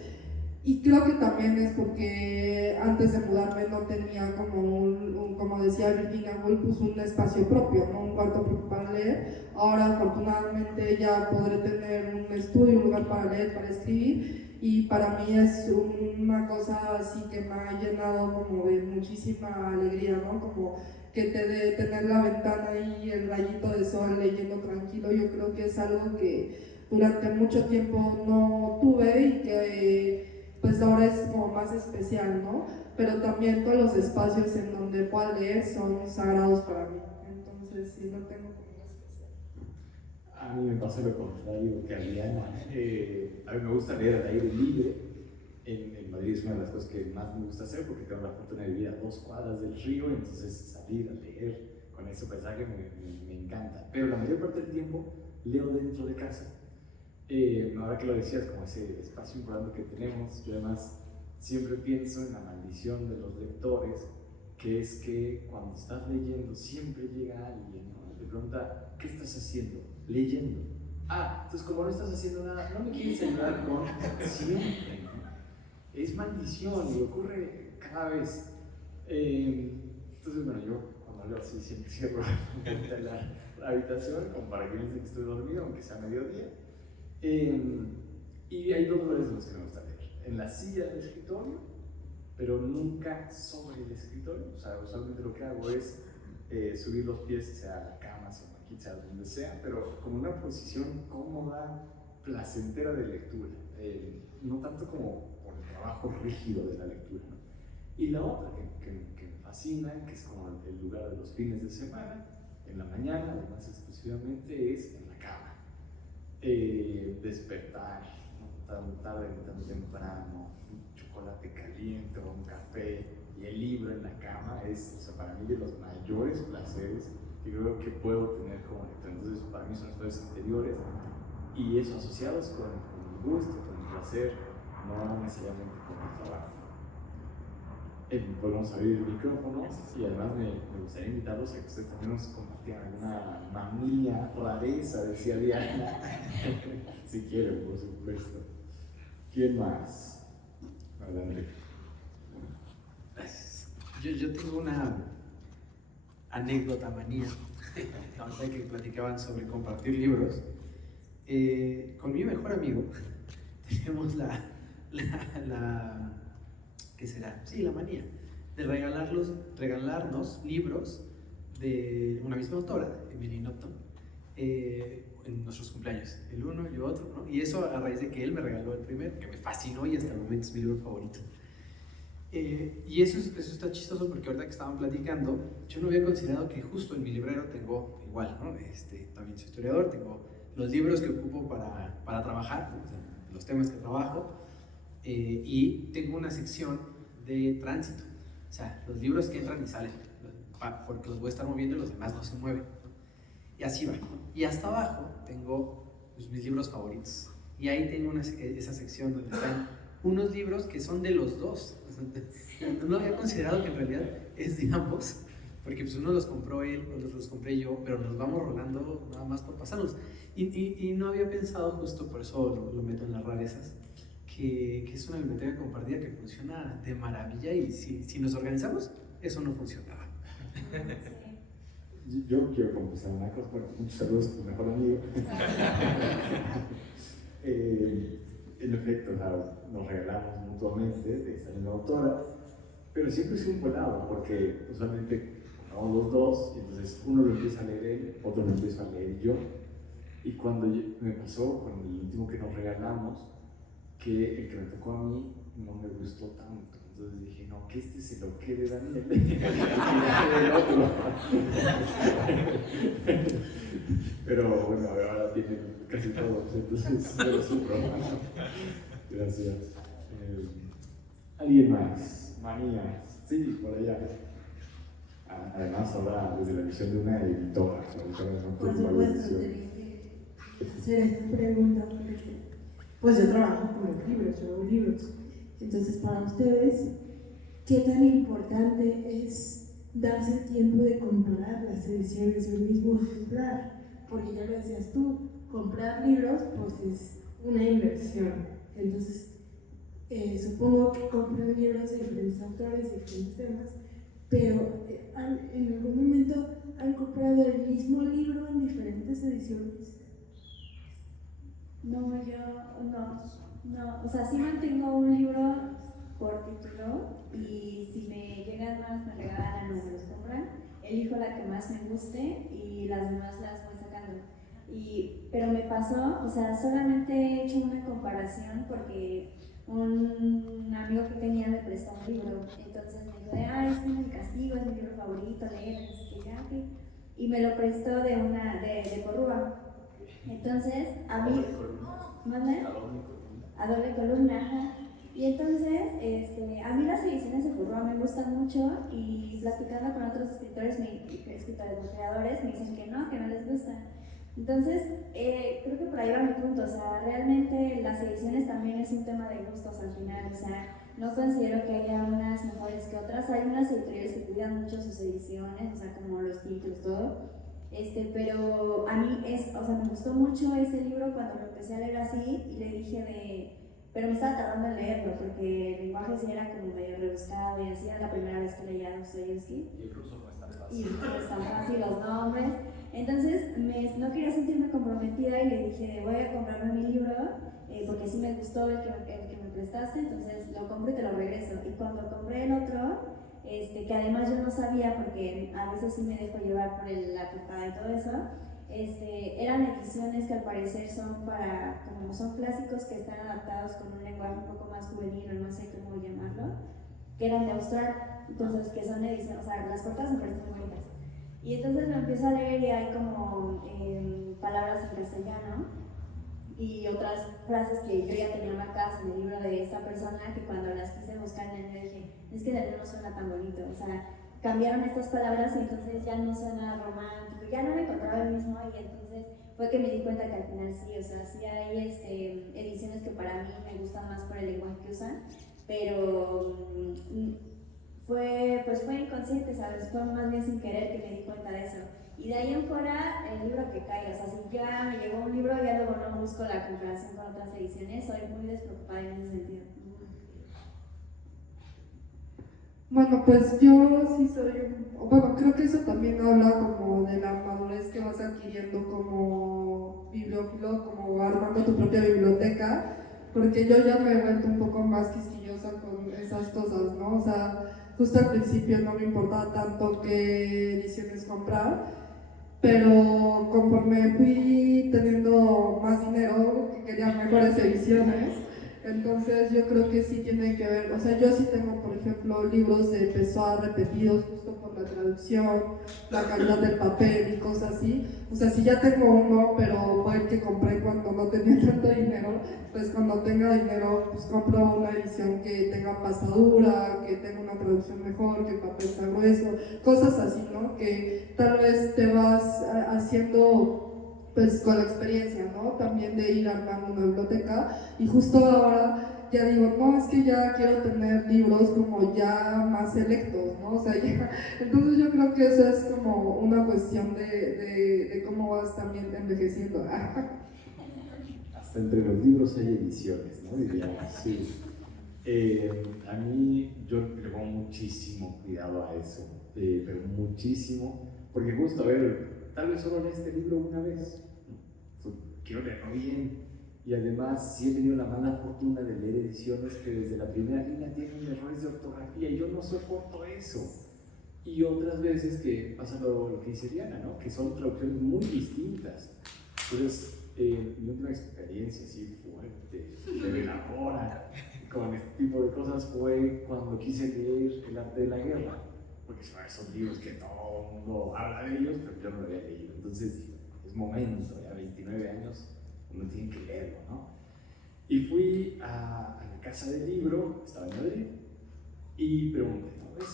Y creo que también es porque antes de mudarme no tenía como decía Virginia Woolf, pues un espacio propio, ¿no? Un cuarto propio para leer. Ahora afortunadamente ya podré tener un estudio, un lugar para leer, para escribir, y para mí es una cosa así que me ha llenado como de muchísima alegría, ¿no? Como que tener la ventana y el rayito de sol leyendo tranquilo. Yo creo que es algo que durante mucho tiempo no tuve y que pues pues ahora es como más especial, ¿no? Pero también todos los espacios en donde pueda leer son sagrados para mí. Entonces, sí, lo tengo como una especial. A mí me pasa lo contrario que a Diana. A mí me gusta leer al aire libre. En Madrid es una de las cosas que más me gusta hacer porque tengo la fortuna de vivir a 2 cuadras del río, entonces salir a leer con ese paisaje me encanta. Pero la mayor parte del tiempo leo dentro de casa. Ahora que lo decías, como ese espacio importante que tenemos, yo además siempre pienso en la maldición de los lectores, que es que cuando estás leyendo siempre llega alguien, ¿no? Te pregunta, ¿qué estás haciendo? Leyendo. Ah, entonces como no estás haciendo nada, no me quieres ayudar con siempre, ¿no? Es maldición y ocurre cada vez. Entonces, bueno, yo cuando leo así siempre cierro la habitación como para que piensen que estoy dormido, aunque sea mediodía. Y hay 2 lugares en los que me gusta leer. En la silla del escritorio, pero nunca sobre el escritorio. O sea, usualmente lo que hago es subir los pies, sea a la cama, sea aquí, sea donde sea, pero como una posición cómoda, placentera de lectura. No tanto como por el trabajo rígido de la lectura, ¿no? Y la otra que me fascina, que es como el lugar de los fines de semana, en la mañana, además exclusivamente, es en la cama. Despertar, ¿no? Tan tarde ni tan temprano, un chocolate caliente o un café y el libro en la cama es, o sea, para mí, de los mayores placeres que creo que puedo tener como lector. Entonces, para mí son espacios interiores y eso asociados con el gusto, con el placer, no necesariamente con el trabajo. Podemos abrir el micrófono y además me gustaría invitarlos a que ustedes también nos compartieran alguna manía, rareza, decía Diana, si quieren, por supuesto. ¿Quién más? Adelante. Yo tengo una anécdota manía, ahorita que platicaban sobre compartir libros. Con mi mejor amigo tenemos ¿qué será? Sí, la manía de regalarnos libros de una misma autora, Emily Notton, en nuestros cumpleaños, el uno y el otro, ¿no? Y eso a raíz de que él me regaló el primero, que me fascinó y hasta el momento es mi libro favorito. Y eso está chistoso porque ahorita que estaban platicando, yo no había considerado que justo en mi librero tengo igual, ¿no? También soy historiador, tengo los libros que ocupo para trabajar, ¿no? O sea, los temas que trabajo. Y tengo una sección de tránsito, o sea, los libros que entran y salen, porque los voy a estar moviendo y los demás no se mueven, ¿no? Y así va, ¿no? Y hasta abajo tengo pues, mis libros favoritos, y ahí tengo esa sección donde están unos libros que son de los dos. O sea, no había considerado que en realidad es de ambos, porque pues uno los compró él, otros los compré yo, pero nos vamos rolando nada más por pasarlos, y no había pensado, justo por eso lo meto en las rarezas, que es una biblioteca compartida que funciona de maravilla, y si nos organizamos, eso no funcionaba. Yo quiero confesar una cosa, bueno, muchos saludos a tu mejor amigo. En efecto, nos regalamos mutuamente de esta misma autora, pero siempre es un volado, porque usualmente compramos los dos, y entonces uno lo empieza a leer él, otro lo empieza a leer yo, y cuando me pasó con el último que nos regalamos, que el que me tocó a mí no me gustó tanto. Entonces dije, no, que este se lo quede Daniel. El otro. Pero bueno, ahora tiene casi todos, entonces yo lo supro. Gracias. ¿Alguien más? Manías. Sí, por allá. Además, ahora desde la visión de una editora. Por supuesto, tenía que hacer esta pregunta porque pues yo trabajo con los libros, yo hago libros. Entonces, para ustedes, ¿qué tan importante es darse el tiempo de comparar las ediciones de un mismo ejemplar? Porque ya lo decías tú, comprar libros pues es una inversión. Entonces, supongo que compran libros de diferentes autores, de diferentes temas, pero en algún momento han comprado el mismo libro en diferentes ediciones. No, yo no, o sea, sí mantengo un libro por título, y si me llegan más me regalan a números, compran, elijo la que más me guste y las demás las voy sacando. Pero me pasó, o sea, solamente he hecho una comparación porque un favorito, leer, así que ya, ok. Y me lo prestó de Porrúa. Entonces, a mí, ¿mande? A doble columna, ajá. Y entonces, a mí las ediciones de Porrúa me gustan mucho y platicando con otros escritores, creadores, me dicen que no les gusta. Entonces, creo que por ahí va mi punto, o sea, realmente las ediciones también es un tema de gustos al final, o sea, no considero que haya unas mejores que otras, hay unas editoriales que cuidan mucho sus ediciones, o sea, como los títulos, todo, pero a mí me gustó mucho ese libro cuando lo empecé a leer así y le dije pero me estaba tardando en leerlo porque el lenguaje sí era como medio rebuscado y así era la primera vez que leía a Dostoyevsky. Y el ruso no es tan Y fácil. no es tan fácil los nombres. Entonces no quería sentirme comprometida y le dije, voy a comprarme mi libro porque sí me gustó el que me prestaste, entonces lo compro y te lo regreso. Y cuando compré el otro, que además yo no sabía porque a veces sí me dejo llevar por la portada y todo eso, eran ediciones que al parecer son como son clásicos que están adaptados con un lenguaje un poco más juvenil o no sé cómo llamarlo, que eran de Austral, entonces que son ediciones, o sea, las portadas me parecen muy bonitas. Y entonces me empiezo a leer y hay como palabras en castellano y otras frases que yo ya tenía marcadas en el libro de esta persona que cuando las quise buscar en el libro dije, es que el no suena tan bonito, o sea, cambiaron estas palabras y entonces ya no suena romántico, ya no me encontraba el mismo y entonces fue que me di cuenta que al final sí, o sea, sí hay ediciones que para mí me gustan más por el lenguaje que usan, pero fue inconsciente, ¿sabes? Fue más bien sin querer que me di cuenta de eso. Y de ahí en fuera, el libro que caiga, o sea, si ya me llegó un libro, ya luego no busco la comparación con otras ediciones, soy muy despreocupada en ese sentido. Bueno, pues yo sí soy bueno, creo que eso también habla como de la madurez que vas adquiriendo como bibliófilo, como armando tu propia biblioteca, porque yo ya me he vuelto un poco más quisquillosa con esas cosas, ¿no? O sea, justo al principio no me importaba tanto qué ediciones comprar, pero conforme fui teniendo más dinero, que quería mejores ediciones, entonces yo creo que sí tiene que ver, o sea, yo sí tengo, por ejemplo, libros de Pessoa repetidos justo por la traducción, la calidad del papel y cosas así. O sea, si ya tengo uno, pero fue el que compré cuando no tenía tanto dinero, pues cuando tenga dinero, pues compro una edición que tenga pasadura, que tenga una traducción mejor, que el papel está grueso, cosas así, ¿no? Que tal vez te vas haciendo pues con la experiencia, ¿no? También de ir armando una biblioteca y justo ahora ya digo, no, es que ya quiero tener libros como ya más selectos, ¿no? O sea, ya, entonces yo creo que eso es como una cuestión de cómo vas también envejeciendo. Hasta entre los libros hay ediciones, ¿no? Diríamos, sí. A mí, yo le pongo muchísimo cuidado a eso, pero muchísimo, porque justo, a ver, tal vez solo lea este libro una vez, quiero leerlo bien, y además sí he tenido la mala fortuna de leer ediciones que desde la primera línea tienen errores de ortografía y yo no soporto eso. Y otras veces que pasa lo que dice Diana, ¿no? Que son traducciones muy distintas. Entonces, mi última experiencia así fuerte, reveladora, con este tipo de cosas fue cuando quise leer El arte de la guerra, porque son esos libros que todo el mundo habla de ellos, pero yo no lo había leído. Entonces dije, es momento, ya 29 años, uno tiene que leerlo, ¿no? Y fui a la casa del libro, estaba en Madrid, y pregunté, ¿no?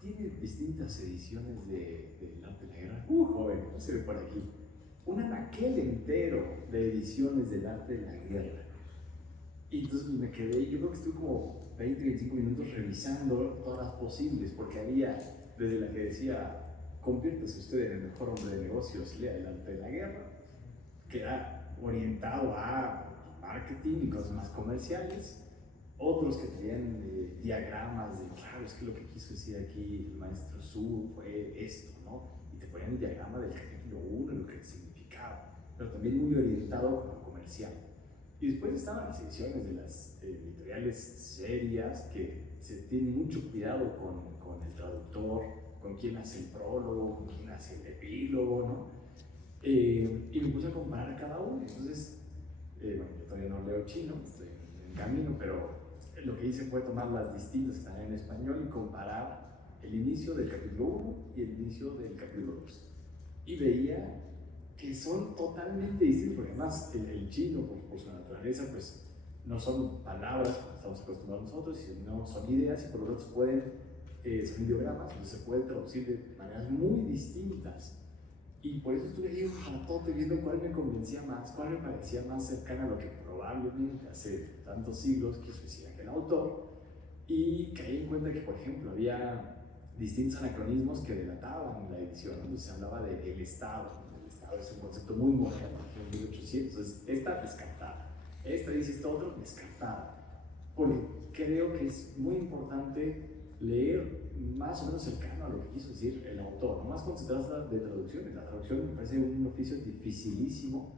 ¿Tiene distintas ediciones del arte de la guerra? Joven, no se ve por aquí. Un anaquel entero de ediciones del arte de la guerra. Y entonces me quedé, yo creo que estuve como 20-25 minutos revisando todas las posibles, porque había desde la que decía, conviértase usted en el mejor hombre de negocios, lea el arte de la guerra, que era orientado a marketing y cosas más comerciales, otros que tenían diagramas de, claro, es que lo que quiso decir aquí el maestro Su fue esto, ¿no? Y te ponían el diagrama del capítulo 1 y lo que significaba, pero también muy orientado a lo comercial. Y después estaban las ediciones de las editoriales serias que se tienen mucho cuidado con el traductor, con quién hace el prólogo, con quién hace el epílogo, ¿no? Y me puse a comparar cada uno. Entonces, bueno, yo todavía no leo chino, estoy en camino, pero lo que hice fue tomar las distintas que están en español y comparar el inicio del capítulo 1 y el inicio del capítulo 2. Y veía que son totalmente distintos, porque además el chino, por su naturaleza, pues no son palabras como estamos acostumbrados nosotros, sino son ideas y por lo tanto son ideogramas, entonces se pueden traducir de maneras muy distintas. Y por eso estuve ahí un ratote viendo cuál me convencía más, cuál me parecía más cercana a lo que probablemente hace tantos siglos quiso decir aquel autor. Y caí en cuenta que, por ejemplo, había distintos anacronismos que delataban la edición. Entonces se hablaba del Estado. El Estado es un concepto muy moderno, en 1800. Entonces, esta descartada. Esta dice esto otro, descartada. Porque creo que es muy importante leer más o menos cercano a lo que quiso decir el autor, no más cuando se trata de traducciones. La traducción me parece un oficio dificilísimo.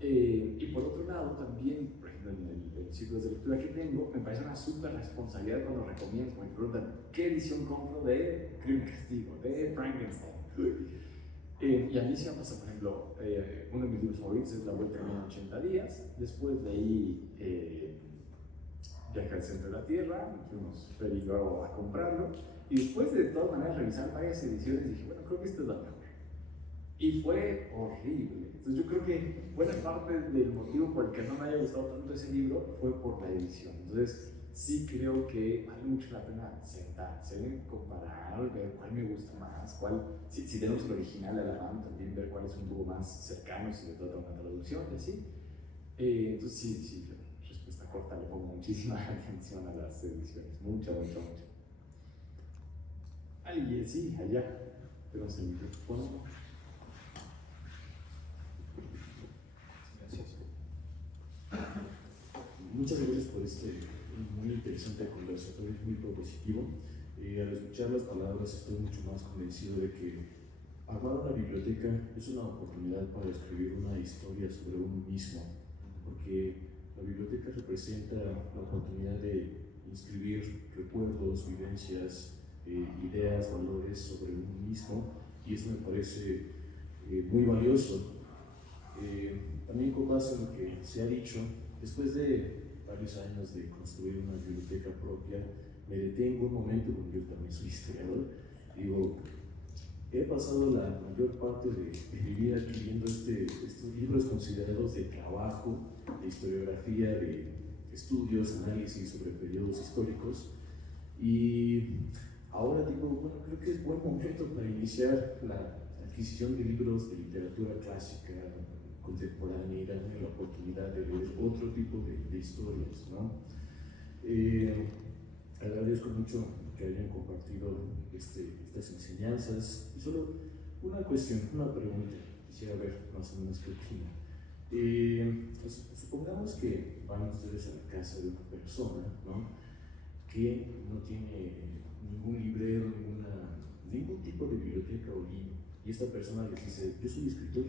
Y por otro lado, también, por ejemplo, en el ciclo de lectura que tengo, me parece una súper responsabilidad cuando recomiendo, cuando me preguntan qué edición compro de Crimen y Castigo, de Frankenstein. Y a mí sí me pasa, por ejemplo, uno de mis libros favoritos es La Vuelta en 80 días. Después leí Viaje al Centro de la Tierra, fuimos Fer y yo a comprarlo. Y después de todas maneras revisar varias ediciones, dije, bueno, creo que esta es la mejor. Y fue horrible. Entonces yo creo que buena parte del motivo por el que no me haya gustado tanto ese libro fue por la edición. Entonces sí creo que vale mucho la pena sentarse, comparar, ver cuál me gusta más, si tenemos el original a la mano, también ver cuál es un poco más cercano si se trata de una traducción y así. Entonces sí, respuesta corta, le pongo muchísima atención a las ediciones, mucha. Ay, sí, allá, tenemos el micrófono. Muchas gracias por este muy interesante conversatorio, es muy propositivo. Al escuchar las palabras estoy mucho más convencido de que armar una biblioteca es una oportunidad para escribir una historia sobre uno mismo, porque la biblioteca representa la oportunidad de inscribir recuerdos, vivencias, ideas, valores sobre uno mismo, y eso me parece muy valioso. También con base en lo que se ha dicho, después de varios años de construir una biblioteca propia, me detengo un momento, porque yo también soy historiador, digo, he pasado la mayor parte de mi vida adquiriendo estos libros considerados de trabajo, de historiografía, de estudios, análisis sobre periodos históricos, y ahora digo, bueno, creo que es buen momento para iniciar la adquisición de libros de literatura clásica, contemporánea, y darme la oportunidad de leer otro tipo de historias, ¿no? Agradezco mucho que hayan compartido estas enseñanzas. Y solo una cuestión, una pregunta, quisiera ver más o menos qué opina. Supongamos que van ustedes a la casa de una persona, ¿no?, que no tiene ningún librero, ningún tipo de biblioteca o libro, y esta persona les dice, yo soy escritor.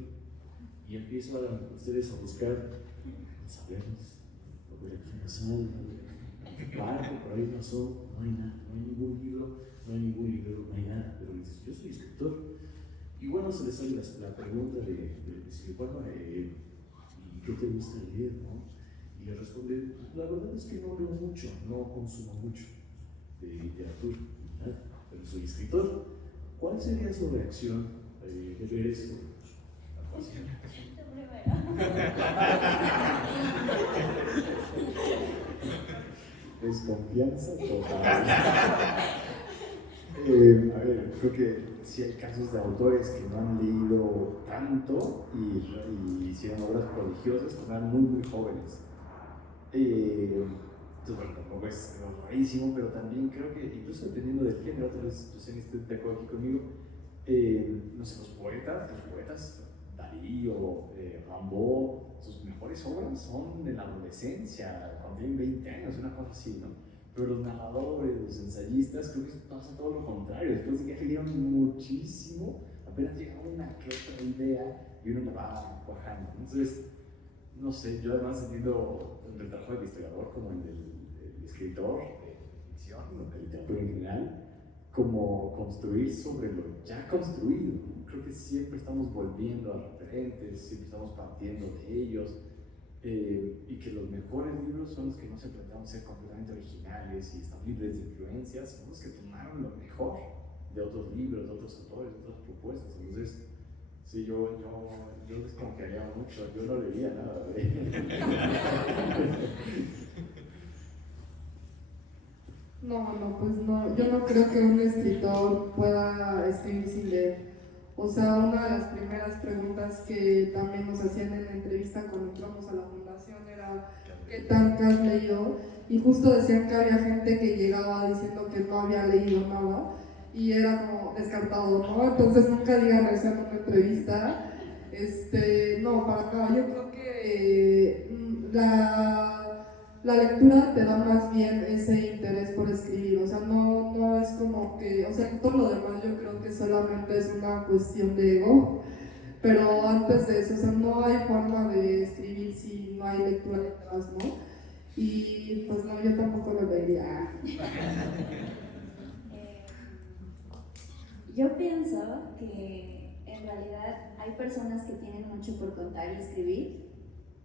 Y empiezan ustedes a buscar los saberes, por aquí en la sala, por ahí no hay nada, no hay ningún libro, no hay nada, pero dices, yo soy escritor. Y bueno, se les sale la pregunta de decir, bueno, ¿y qué te gusta leer, no? Y le responde, la verdad es que no leo mucho, no consumo mucho de literatura, ¿verdad?, pero soy escritor. ¿Cuál sería su reacción de ver esto? Desconfianza total. A ver, creo que sí hay casos de autores que no han leído tanto y hicieron obras prodigiosas cuando eran muy jóvenes. Entonces, bueno, tampoco es rarísimo, pero también creo que, incluso dependiendo del género, tal vez tú seas de acuerdo aquí conmigo, no sé, los poetas, Dalí o Rimbaud, sus mejores obras son en la adolescencia, cuando tienen 20 años, una cosa así, ¿no? Pero los narradores, los ensayistas, creo que pasa todo lo contrario. Después de que leyeron muchísimo, apenas llega una que otra idea y uno la va cuajando. Entonces, no sé, yo además entiendo tanto el trabajo del historiador como el del escritor de ficción, de literatura en general, como construir sobre lo ya construido. Creo que siempre estamos volviendo a referentes, siempre estamos partiendo de ellos. y que los mejores libros son los que no se plantearon ser completamente originales y están libres de influencias, son los que tomaron lo mejor de otros libros, de otros autores, de otras propuestas. Entonces, sí, yo desconfiaría mucho, yo no leería nada de No, pues no, yo no creo que un escritor pueda escribir sin leer. O sea, una de las primeras preguntas que también nos hacían en la entrevista cuando entramos a la fundación era ¿qué tanto has leído? Y justo decían que había gente que llegaba diciendo que no había leído nada y era como descartado, ¿no? Entonces nunca digan eso en una entrevista. No, para nada. Yo creo que la lectura te da más bien ese interés por escribir, o sea, no es como que, o sea, todo lo demás yo creo que solamente es una cuestión de ego, pero antes de eso, o sea, no hay forma de escribir si no hay lectura detrás, ¿no? Y pues no, yo tampoco lo leería. Yo pienso que en realidad hay personas que tienen mucho por contar y escribir,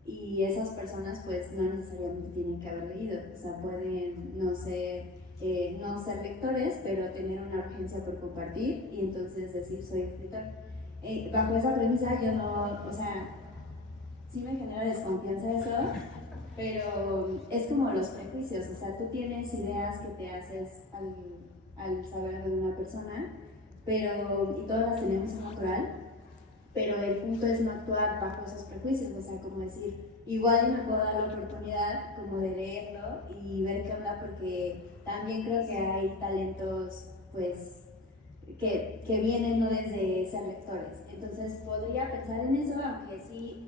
y esas personas pues no necesariamente tienen que haber leído, o sea, pueden no ser lectores, pero tener una urgencia por compartir y entonces decir soy escritor. Bajo esa premisa yo no, o sea, sí me genera desconfianza eso, pero es como los prejuicios, o sea, tú tienes ideas que te haces al saber de una persona, y todas las tenemos en natural, pero el punto es no actuar bajo esos prejuicios, o sea, como decir, igual me puedo dar la oportunidad como de leerlo y ver qué onda, porque también creo que hay talentos, pues, que vienen no desde ser lectores, entonces podría pensar en eso, aunque sí,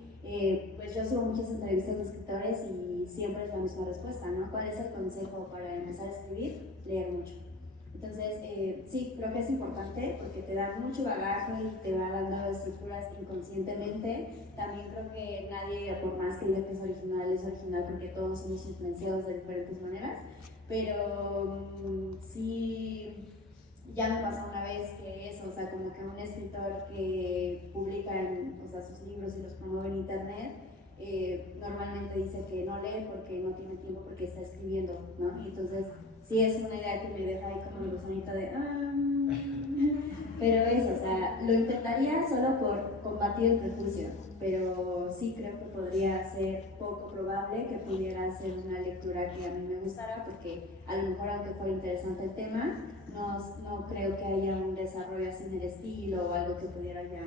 pues yo subo muchas entrevistas de escritores y siempre es la misma respuesta, ¿no? ¿Cuál es el consejo para empezar a escribir? Leer mucho. Entonces, sí, creo que es importante porque te da mucho bagaje y te va dando estructuras inconscientemente. También creo que nadie, por más que diga que es original porque todos somos influenciados de diferentes maneras. Pero sí, ya me pasó una vez que eso, o sea, como que un escritor que publica o sea, sus libros y los promueve en internet, normalmente dice que no lee porque no tiene tiempo porque está escribiendo, ¿no? Y entonces, sí es una idea que me deja ahí como el gusanito de pero eso, o sea, lo intentaría solo por combatir el prejuicio, pero sí creo que podría ser poco probable que pudiera ser una lectura que a mí me gustara, porque a lo mejor aunque fuera interesante el tema, no creo que haya un desarrollo así en el estilo o algo que pudiera ya...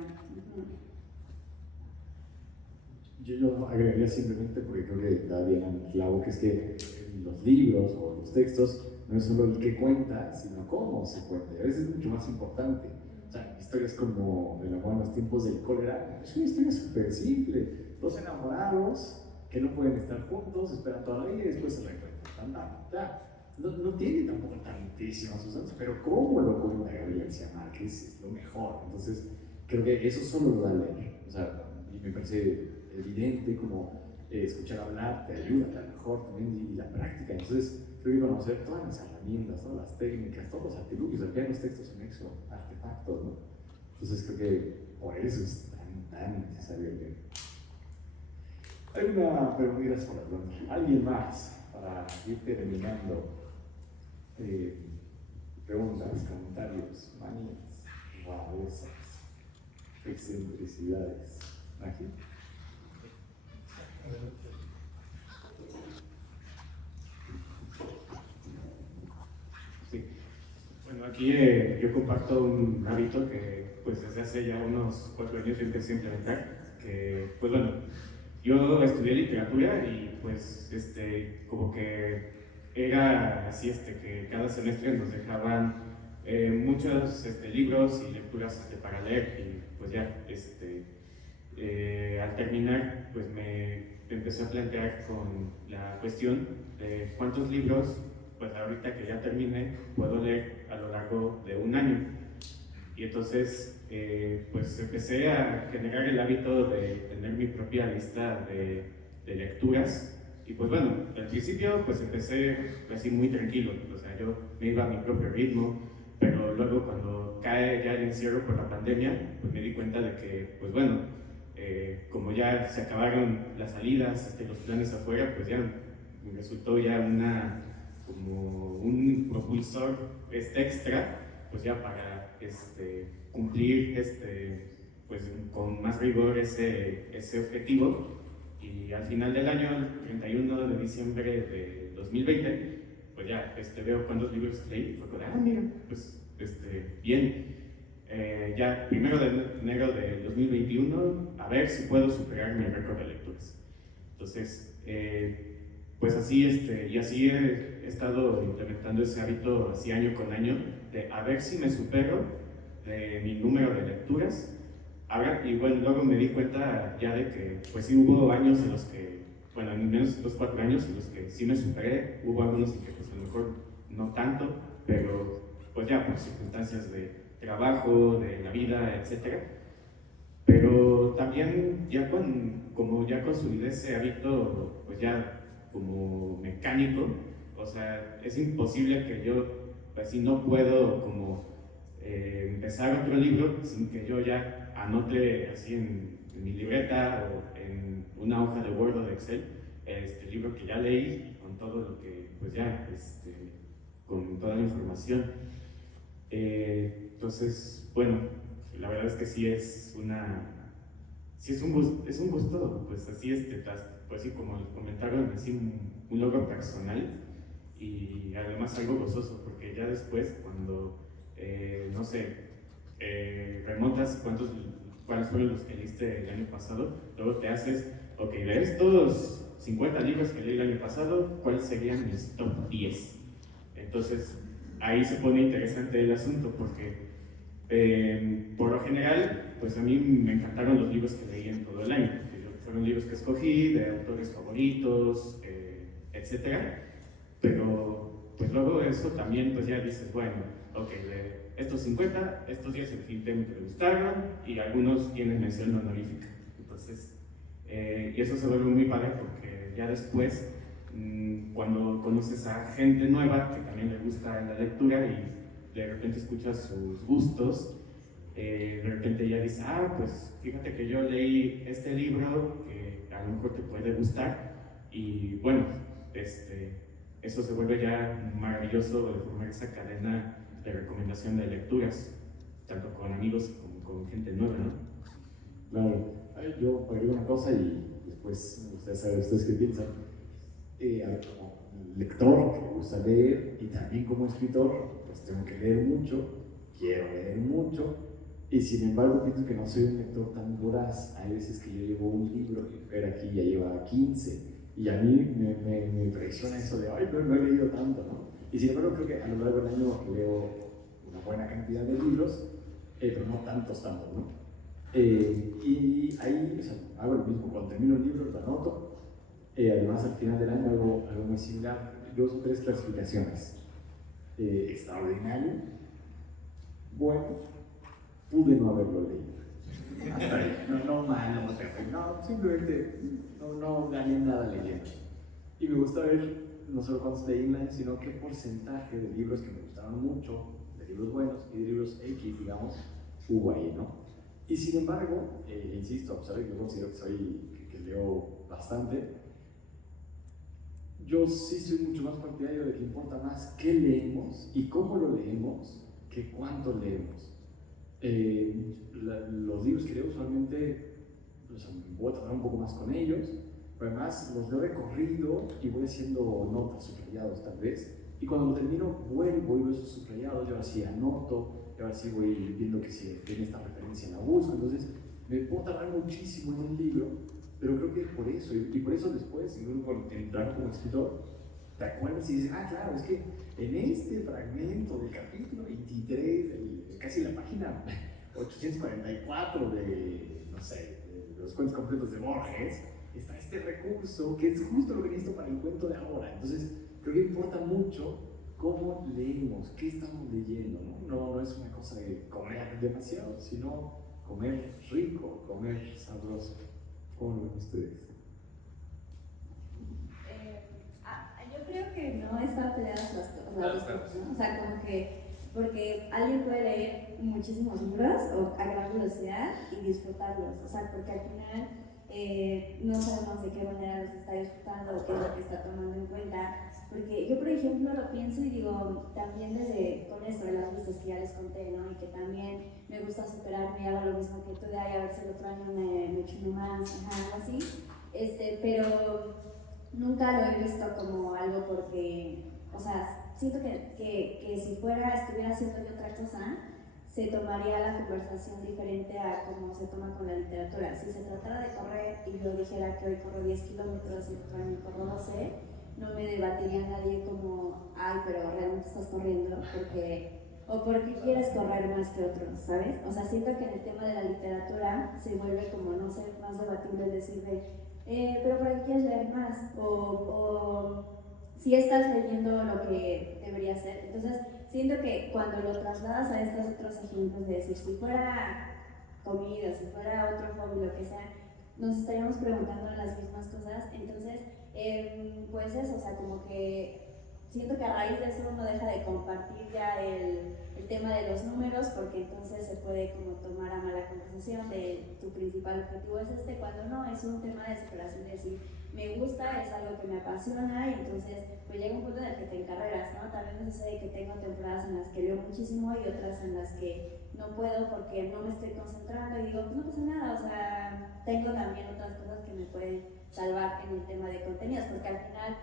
Yo agregaría simplemente, porque creo que da bien al clavo, que es que los libros o los textos no es solo el que cuenta, sino cómo se cuenta. A veces es mucho más importante. O sea, historias como El amor en los tiempos del cólera es una historia súper simple. Dos enamorados que no pueden estar juntos, esperan toda la vida y después se reencuentran. No tiene tampoco tantísimas sustancias, pero cómo lo cuenta Gabriel García Márquez es lo mejor. Entonces, creo que eso solo lo da leer. O sea, y me parece evidente como escuchar hablar te ayuda a lo mejor también y la práctica. Entonces, creo que conocer todas las herramientas, todas las técnicas, todos los artilugios, al final los textos son artefactos, ¿no? Entonces, creo que por eso es tan necesario leer. Hay una pregunta por la pregunta. ¿Alguien más para ir terminando? Preguntas, comentarios, manías, rarezas, excentricidades. ¿Aquí? Sí. Bueno, aquí yo comparto un hábito que pues desde hace ya unos 4 años yo empecé a implementar, que pues bueno, yo estudié literatura y pues como que era así que cada semestre nos dejaban muchos libros y lecturas para leer y pues ya al terminar pues me empecé a plantear con la cuestión de cuántos libros pues ahorita que ya terminé puedo leer a lo largo de un año. Y entonces pues empecé a generar el hábito de tener mi propia lista de lecturas. Y pues bueno, al principio pues empecé así muy tranquilo, o sea, yo me iba a mi propio ritmo, pero luego cuando cae ya el encierro por la pandemia, pues me di cuenta de que, pues bueno, como ya se acabaron las salidas, los planes afuera, pues ya resultó ya como un propulsor extra, pues ya para cumplir pues con más rigor ese objetivo. Y al final del año, el 31 de diciembre de 2020, pues ya veo cuántos libros leí y fue como, mira, pues bien. Ya 1 de enero de 2021, a ver si puedo superar mi récord de lecturas. Entonces, pues así, y así he estado implementando ese hábito así año con año, de a ver si me supero de mi número de lecturas. Ahora, y bueno, luego me di cuenta ya de que, pues sí hubo años en los que, bueno, al menos estos 4 años en los que sí me superé, hubo algunos en que pues a lo mejor no tanto, pero pues ya por circunstancias de trabajo, de la vida, etcétera. Pero también ya como ya consolidé ese hábito, pues ya como mecánico, o sea, es imposible que yo, pues si no puedo como empezar otro libro sin que yo ya anote así en mi libreta o en una hoja de Word o de Excel este libro que ya leí con todo lo que, pues ya, con toda la información. Entonces, bueno, la verdad es que sí es un gusto, pues así, pues sí, como comentaron, así un logro personal y además algo gozoso, porque ya después, cuando, no sé, remontas cuáles fueron los que leíste el año pasado, luego te haces, ok, de estos 50 libros que leí el año pasado, ¿cuáles serían mis top 10? Entonces, ahí se pone interesante el asunto, porque por lo general, pues a mí me encantaron los libros que leí en todo el año, porque fueron libros que escogí, de autores favoritos, etcétera. Pero pues luego eso también, pues ya dices, bueno, ok, de estos 50, estos 10 definitivamente me gustaron y algunos tienen mención honorífica. Entonces, y eso se vuelve muy padre porque ya después, cuando conoces a gente nueva que también le gusta la lectura y de repente escuchas sus gustos, de repente ya dices, pues fíjate que yo leí este libro que a lo mejor te puede gustar y bueno, eso se vuelve ya maravilloso de formar esa cadena de recomendación de lecturas, tanto con amigos como con gente nueva, ¿no? Claro, yo agrego una cosa y después me gustaría saber ustedes qué piensan. A ver, como lector que me gusta leer y también como escritor, pues tengo que leer mucho, quiero leer mucho y sin embargo pienso que no soy un lector tan voraz. Hay veces que yo llevo un libro y Fer aquí ya lleva 15 y a mí me impresiona eso de, pero no he leído tanto, ¿no? Y sin embargo creo que a lo largo del año leo una buena cantidad de libros, pero no tantos, ¿no? Y ahí, o sea, hago lo mismo, cuando termino un libro lo anoto. Además, al final del año hago algo muy similar. Yo uso 3 clasificaciones. Extraordinario, bueno, pude no haberlo leído. Hasta ahí. No mal, no terrible. No, simplemente no gané nada leyendo. Y me gusta ver no solo cuántos leí en el año, sino qué porcentaje de libros que me gustaron mucho, de libros buenos y de libros X, digamos, hubo ahí, ¿no? Y sin embargo, insisto, a pesar de que yo considero que leo bastante, yo sí soy mucho más partidario de que importa más qué leemos y cómo lo leemos que cuánto leemos. Los libros que leo usualmente, o sea, voy a tratar un poco más con ellos, pero además los leo de corrido y voy haciendo notas, subrayados tal vez, y cuando lo termino vuelvo y veo esos subrayados, yo ahora sí anoto, y ahora sí voy viendo que si tiene esta referencia la busco, entonces me puedo tardar muchísimo en un libro, pero creo que por eso, y por eso después, incluso cuando entrar como escritor, te acuerdas y dices, claro, es que en este fragmento del capítulo 23, casi la página 844 de, no sé, de los cuentos completos de Borges, está este recurso que es justo lo que necesito para el cuento de ahora. Entonces, creo que importa mucho cómo leemos, qué estamos leyendo, ¿no? No es una cosa de comer demasiado, sino comer rico, comer sabroso. ¿Cómo lo ven ustedes? Yo creo que no están peleadas las dos cosas, ¿no? O sea, como que porque alguien puede leer muchísimos libros o a gran velocidad y disfrutarlos, o sea, porque al final no sabemos de qué manera los está disfrutando o qué es lo que está tomando en cuenta, porque yo por ejemplo lo pienso y digo, también desde con esto de las listas que ya les conté, ¿no? Y que también me gusta superarme, hago lo mismo que tú de ahí, a ver si el otro año me echo uno más, algo así, pero nunca lo he visto como algo porque, o sea, siento que si estuviera haciendo yo otra cosa, se tomaría la conversación diferente a como se toma con la literatura. Si se tratara de correr y yo dijera que hoy corro 10 kilómetros y el otro año corro 12, no me debatiría nadie como, ay, pero realmente estás corriendo o porque quieres correr más que otros, ¿sabes? O sea, siento que en el tema de la literatura se vuelve como, no sé, más debatible el decir pero ¿por qué quieres leer más? O si estás leyendo lo que debería ser. Entonces, siento que cuando lo trasladas a estos otros ejemplos de decir, si fuera comida, si fuera otro hobby, lo que sea, nos estaríamos preguntando las mismas cosas. Entonces, pues eso, o sea, como que siento que a raíz de eso uno deja de compartir ya el tema de los números, porque entonces se puede como tomar a mala conversación de tu principal objetivo es cuando no, es un tema de superación, de decir, me gusta, es algo que me apasiona, y entonces pues llega un punto en el que te encarreras, ¿no? También me sucede que tengo temporadas en las que leo muchísimo y otras en las que no puedo porque no me estoy concentrando y digo, pues no pasa nada, o sea, tengo también otras cosas que me pueden salvar en el tema de contenidos, porque al final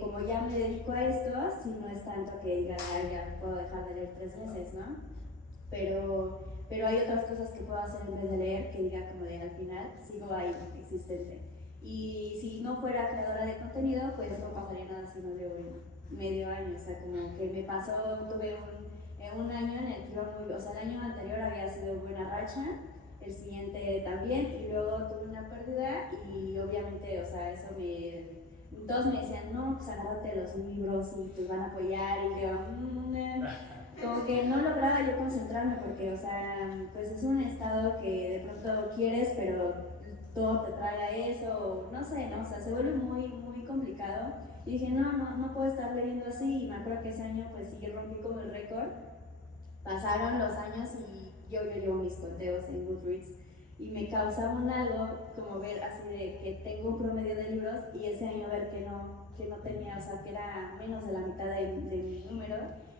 como ya me dedico a esto, si no es tanto que diga, ay, ya puedo dejar de leer 3 meses, ¿no? Pero hay otras cosas que puedo hacer en vez de leer que diga como de al final sigo ahí existente. Y si no fuera creadora de contenido, pues no pasaría nada si no leo medio año, o sea, como que me pasó, tuve un año en el que o sea, el año anterior había sido buena racha, el siguiente también, y luego tuve una pérdida y obviamente, o sea, todos me decían, no, pues agárrate los libros y te van a apoyar, y yo, como que no lograba yo concentrarme porque, o sea, pues es un estado que de pronto quieres, pero todo te trae a eso, no sé, ¿no? O sea, se vuelve muy, muy complicado. Y dije, no puedo estar leyendo así, y me acuerdo que ese año, pues sí, rompí como el récord. Pasaron los años y yo llevo mis conteos en Goodreads, y me causaba un algo como ver así de que tengo un promedio de libros y ese año ver que no tenía, o sea, que era menos de la mitad de mi número.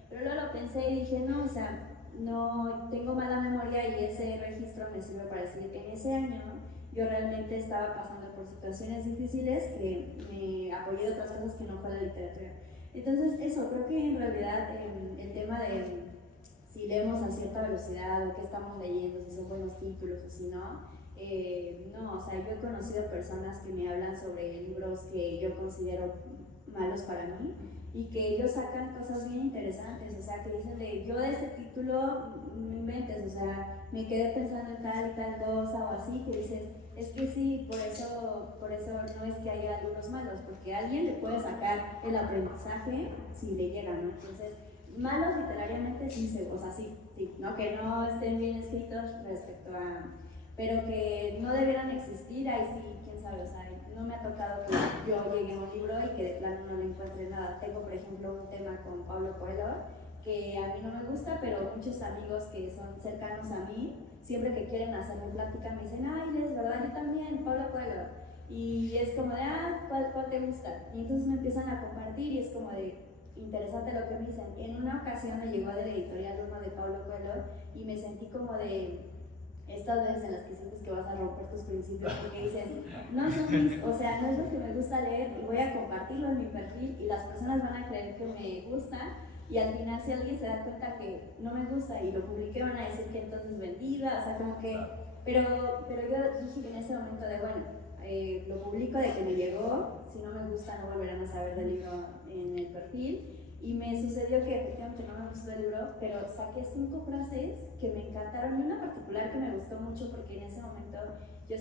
Pero luego lo pensé y dije, no, o sea, no tengo mala memoria, y ese registro me sirve para decir que en ese año yo realmente estaba pasando por situaciones difíciles que me apoyé de otras cosas que no fue la literatura. Entonces eso, creo que en realidad el tema de si leemos a cierta velocidad o qué estamos leyendo, si son buenos títulos o si no, no, o sea, yo he conocido personas que me hablan sobre libros que yo considero malos para mí y que ellos sacan cosas bien interesantes, o sea, que dicen yo de ese título no inventes, o sea, me quedé pensando en tal y tal cosa o así, que dices, es que sí, por eso no es que haya libros malos, porque a alguien le puede sacar el aprendizaje si le llega, ¿no? Entonces, malos literariamente sí, o sea, sí, ¿no? Que no estén bien escritos respecto a, pero que no debieran existir, ahí sí, quién sabe, o sea, no me ha tocado que yo llegue a un libro y que de plano no le encuentre nada. Tengo, por ejemplo, un tema con Pablo Coelho que a mí no me gusta, pero muchos amigos que son cercanos a mí, siempre que quieren hacerme plática me dicen, ay, es verdad, yo también, Pablo Coelho. Y es como de, ¿cuál te gusta? Y entonces me empiezan a compartir y es como de, interesante lo que me dicen. En una ocasión me llegó de la editorial uno de Pablo Coelho y me sentí como de estas veces en las que sientes que vas a romper tus principios porque dices, no son o sea, no es lo que me gusta leer y voy a compartirlo en mi perfil y las personas van a creer que me gusta, y al final si alguien se da cuenta que no me gusta y lo publiqué van a decir que entonces vendida, o sea, como que, pero yo dije que en ese momento de bueno, lo publico de que me llegó, si no me gusta no volverán a saber del libro en el perfil. Y me sucedió que efectivamente no me gustó el libro, pero saqué 5 frases que me encantaron, y una particular que me gustó mucho porque en ese momento yo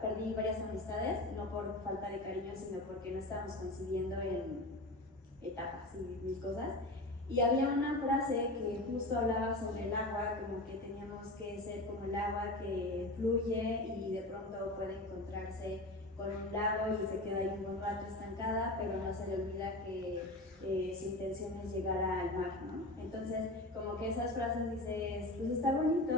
perdí varias amistades, no por falta de cariño, sino porque no estábamos coincidiendo en etapas y mil cosas. Y había una frase que justo hablaba sobre el agua, como que teníamos que ser como el agua que fluye y de pronto puede encontrarse con un lago y se queda ahí un buen rato estancada, pero no se le olvida que su intención es llegar al mar, ¿no? Entonces, como que esas frases dices, pues está bonito,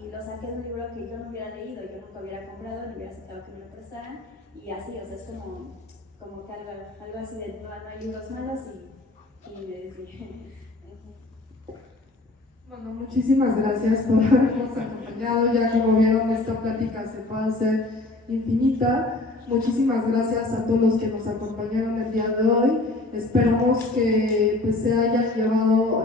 y lo saqué de un libro que yo no hubiera leído, yo nunca hubiera comprado, ni hubiera aceptado que me lo prestaran, y así, o sea, es como que algo así de no hay libros malos y Bueno, muchísimas gracias por habernos acompañado. Ya como vieron, esta plática se puede hacer infinita. Muchísimas gracias a todos los que nos acompañaron el día de hoy. Esperamos que pues, se hayan llevado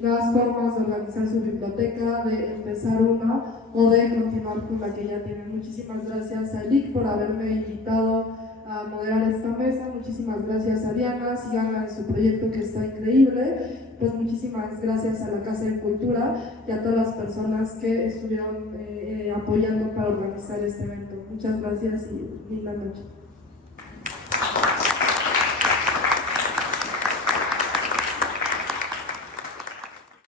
nuevas formas de organizar su biblioteca, de empezar una o de continuar con la que ya tienen. Muchísimas gracias a Elic por haberme invitado a moderar esta mesa. Muchísimas gracias a Diana, sigan en su proyecto que está increíble. Pues muchísimas gracias a la Casa de Cultura y a todas las personas que estuvieron apoyando para organizar este evento. Muchas gracias y linda noche.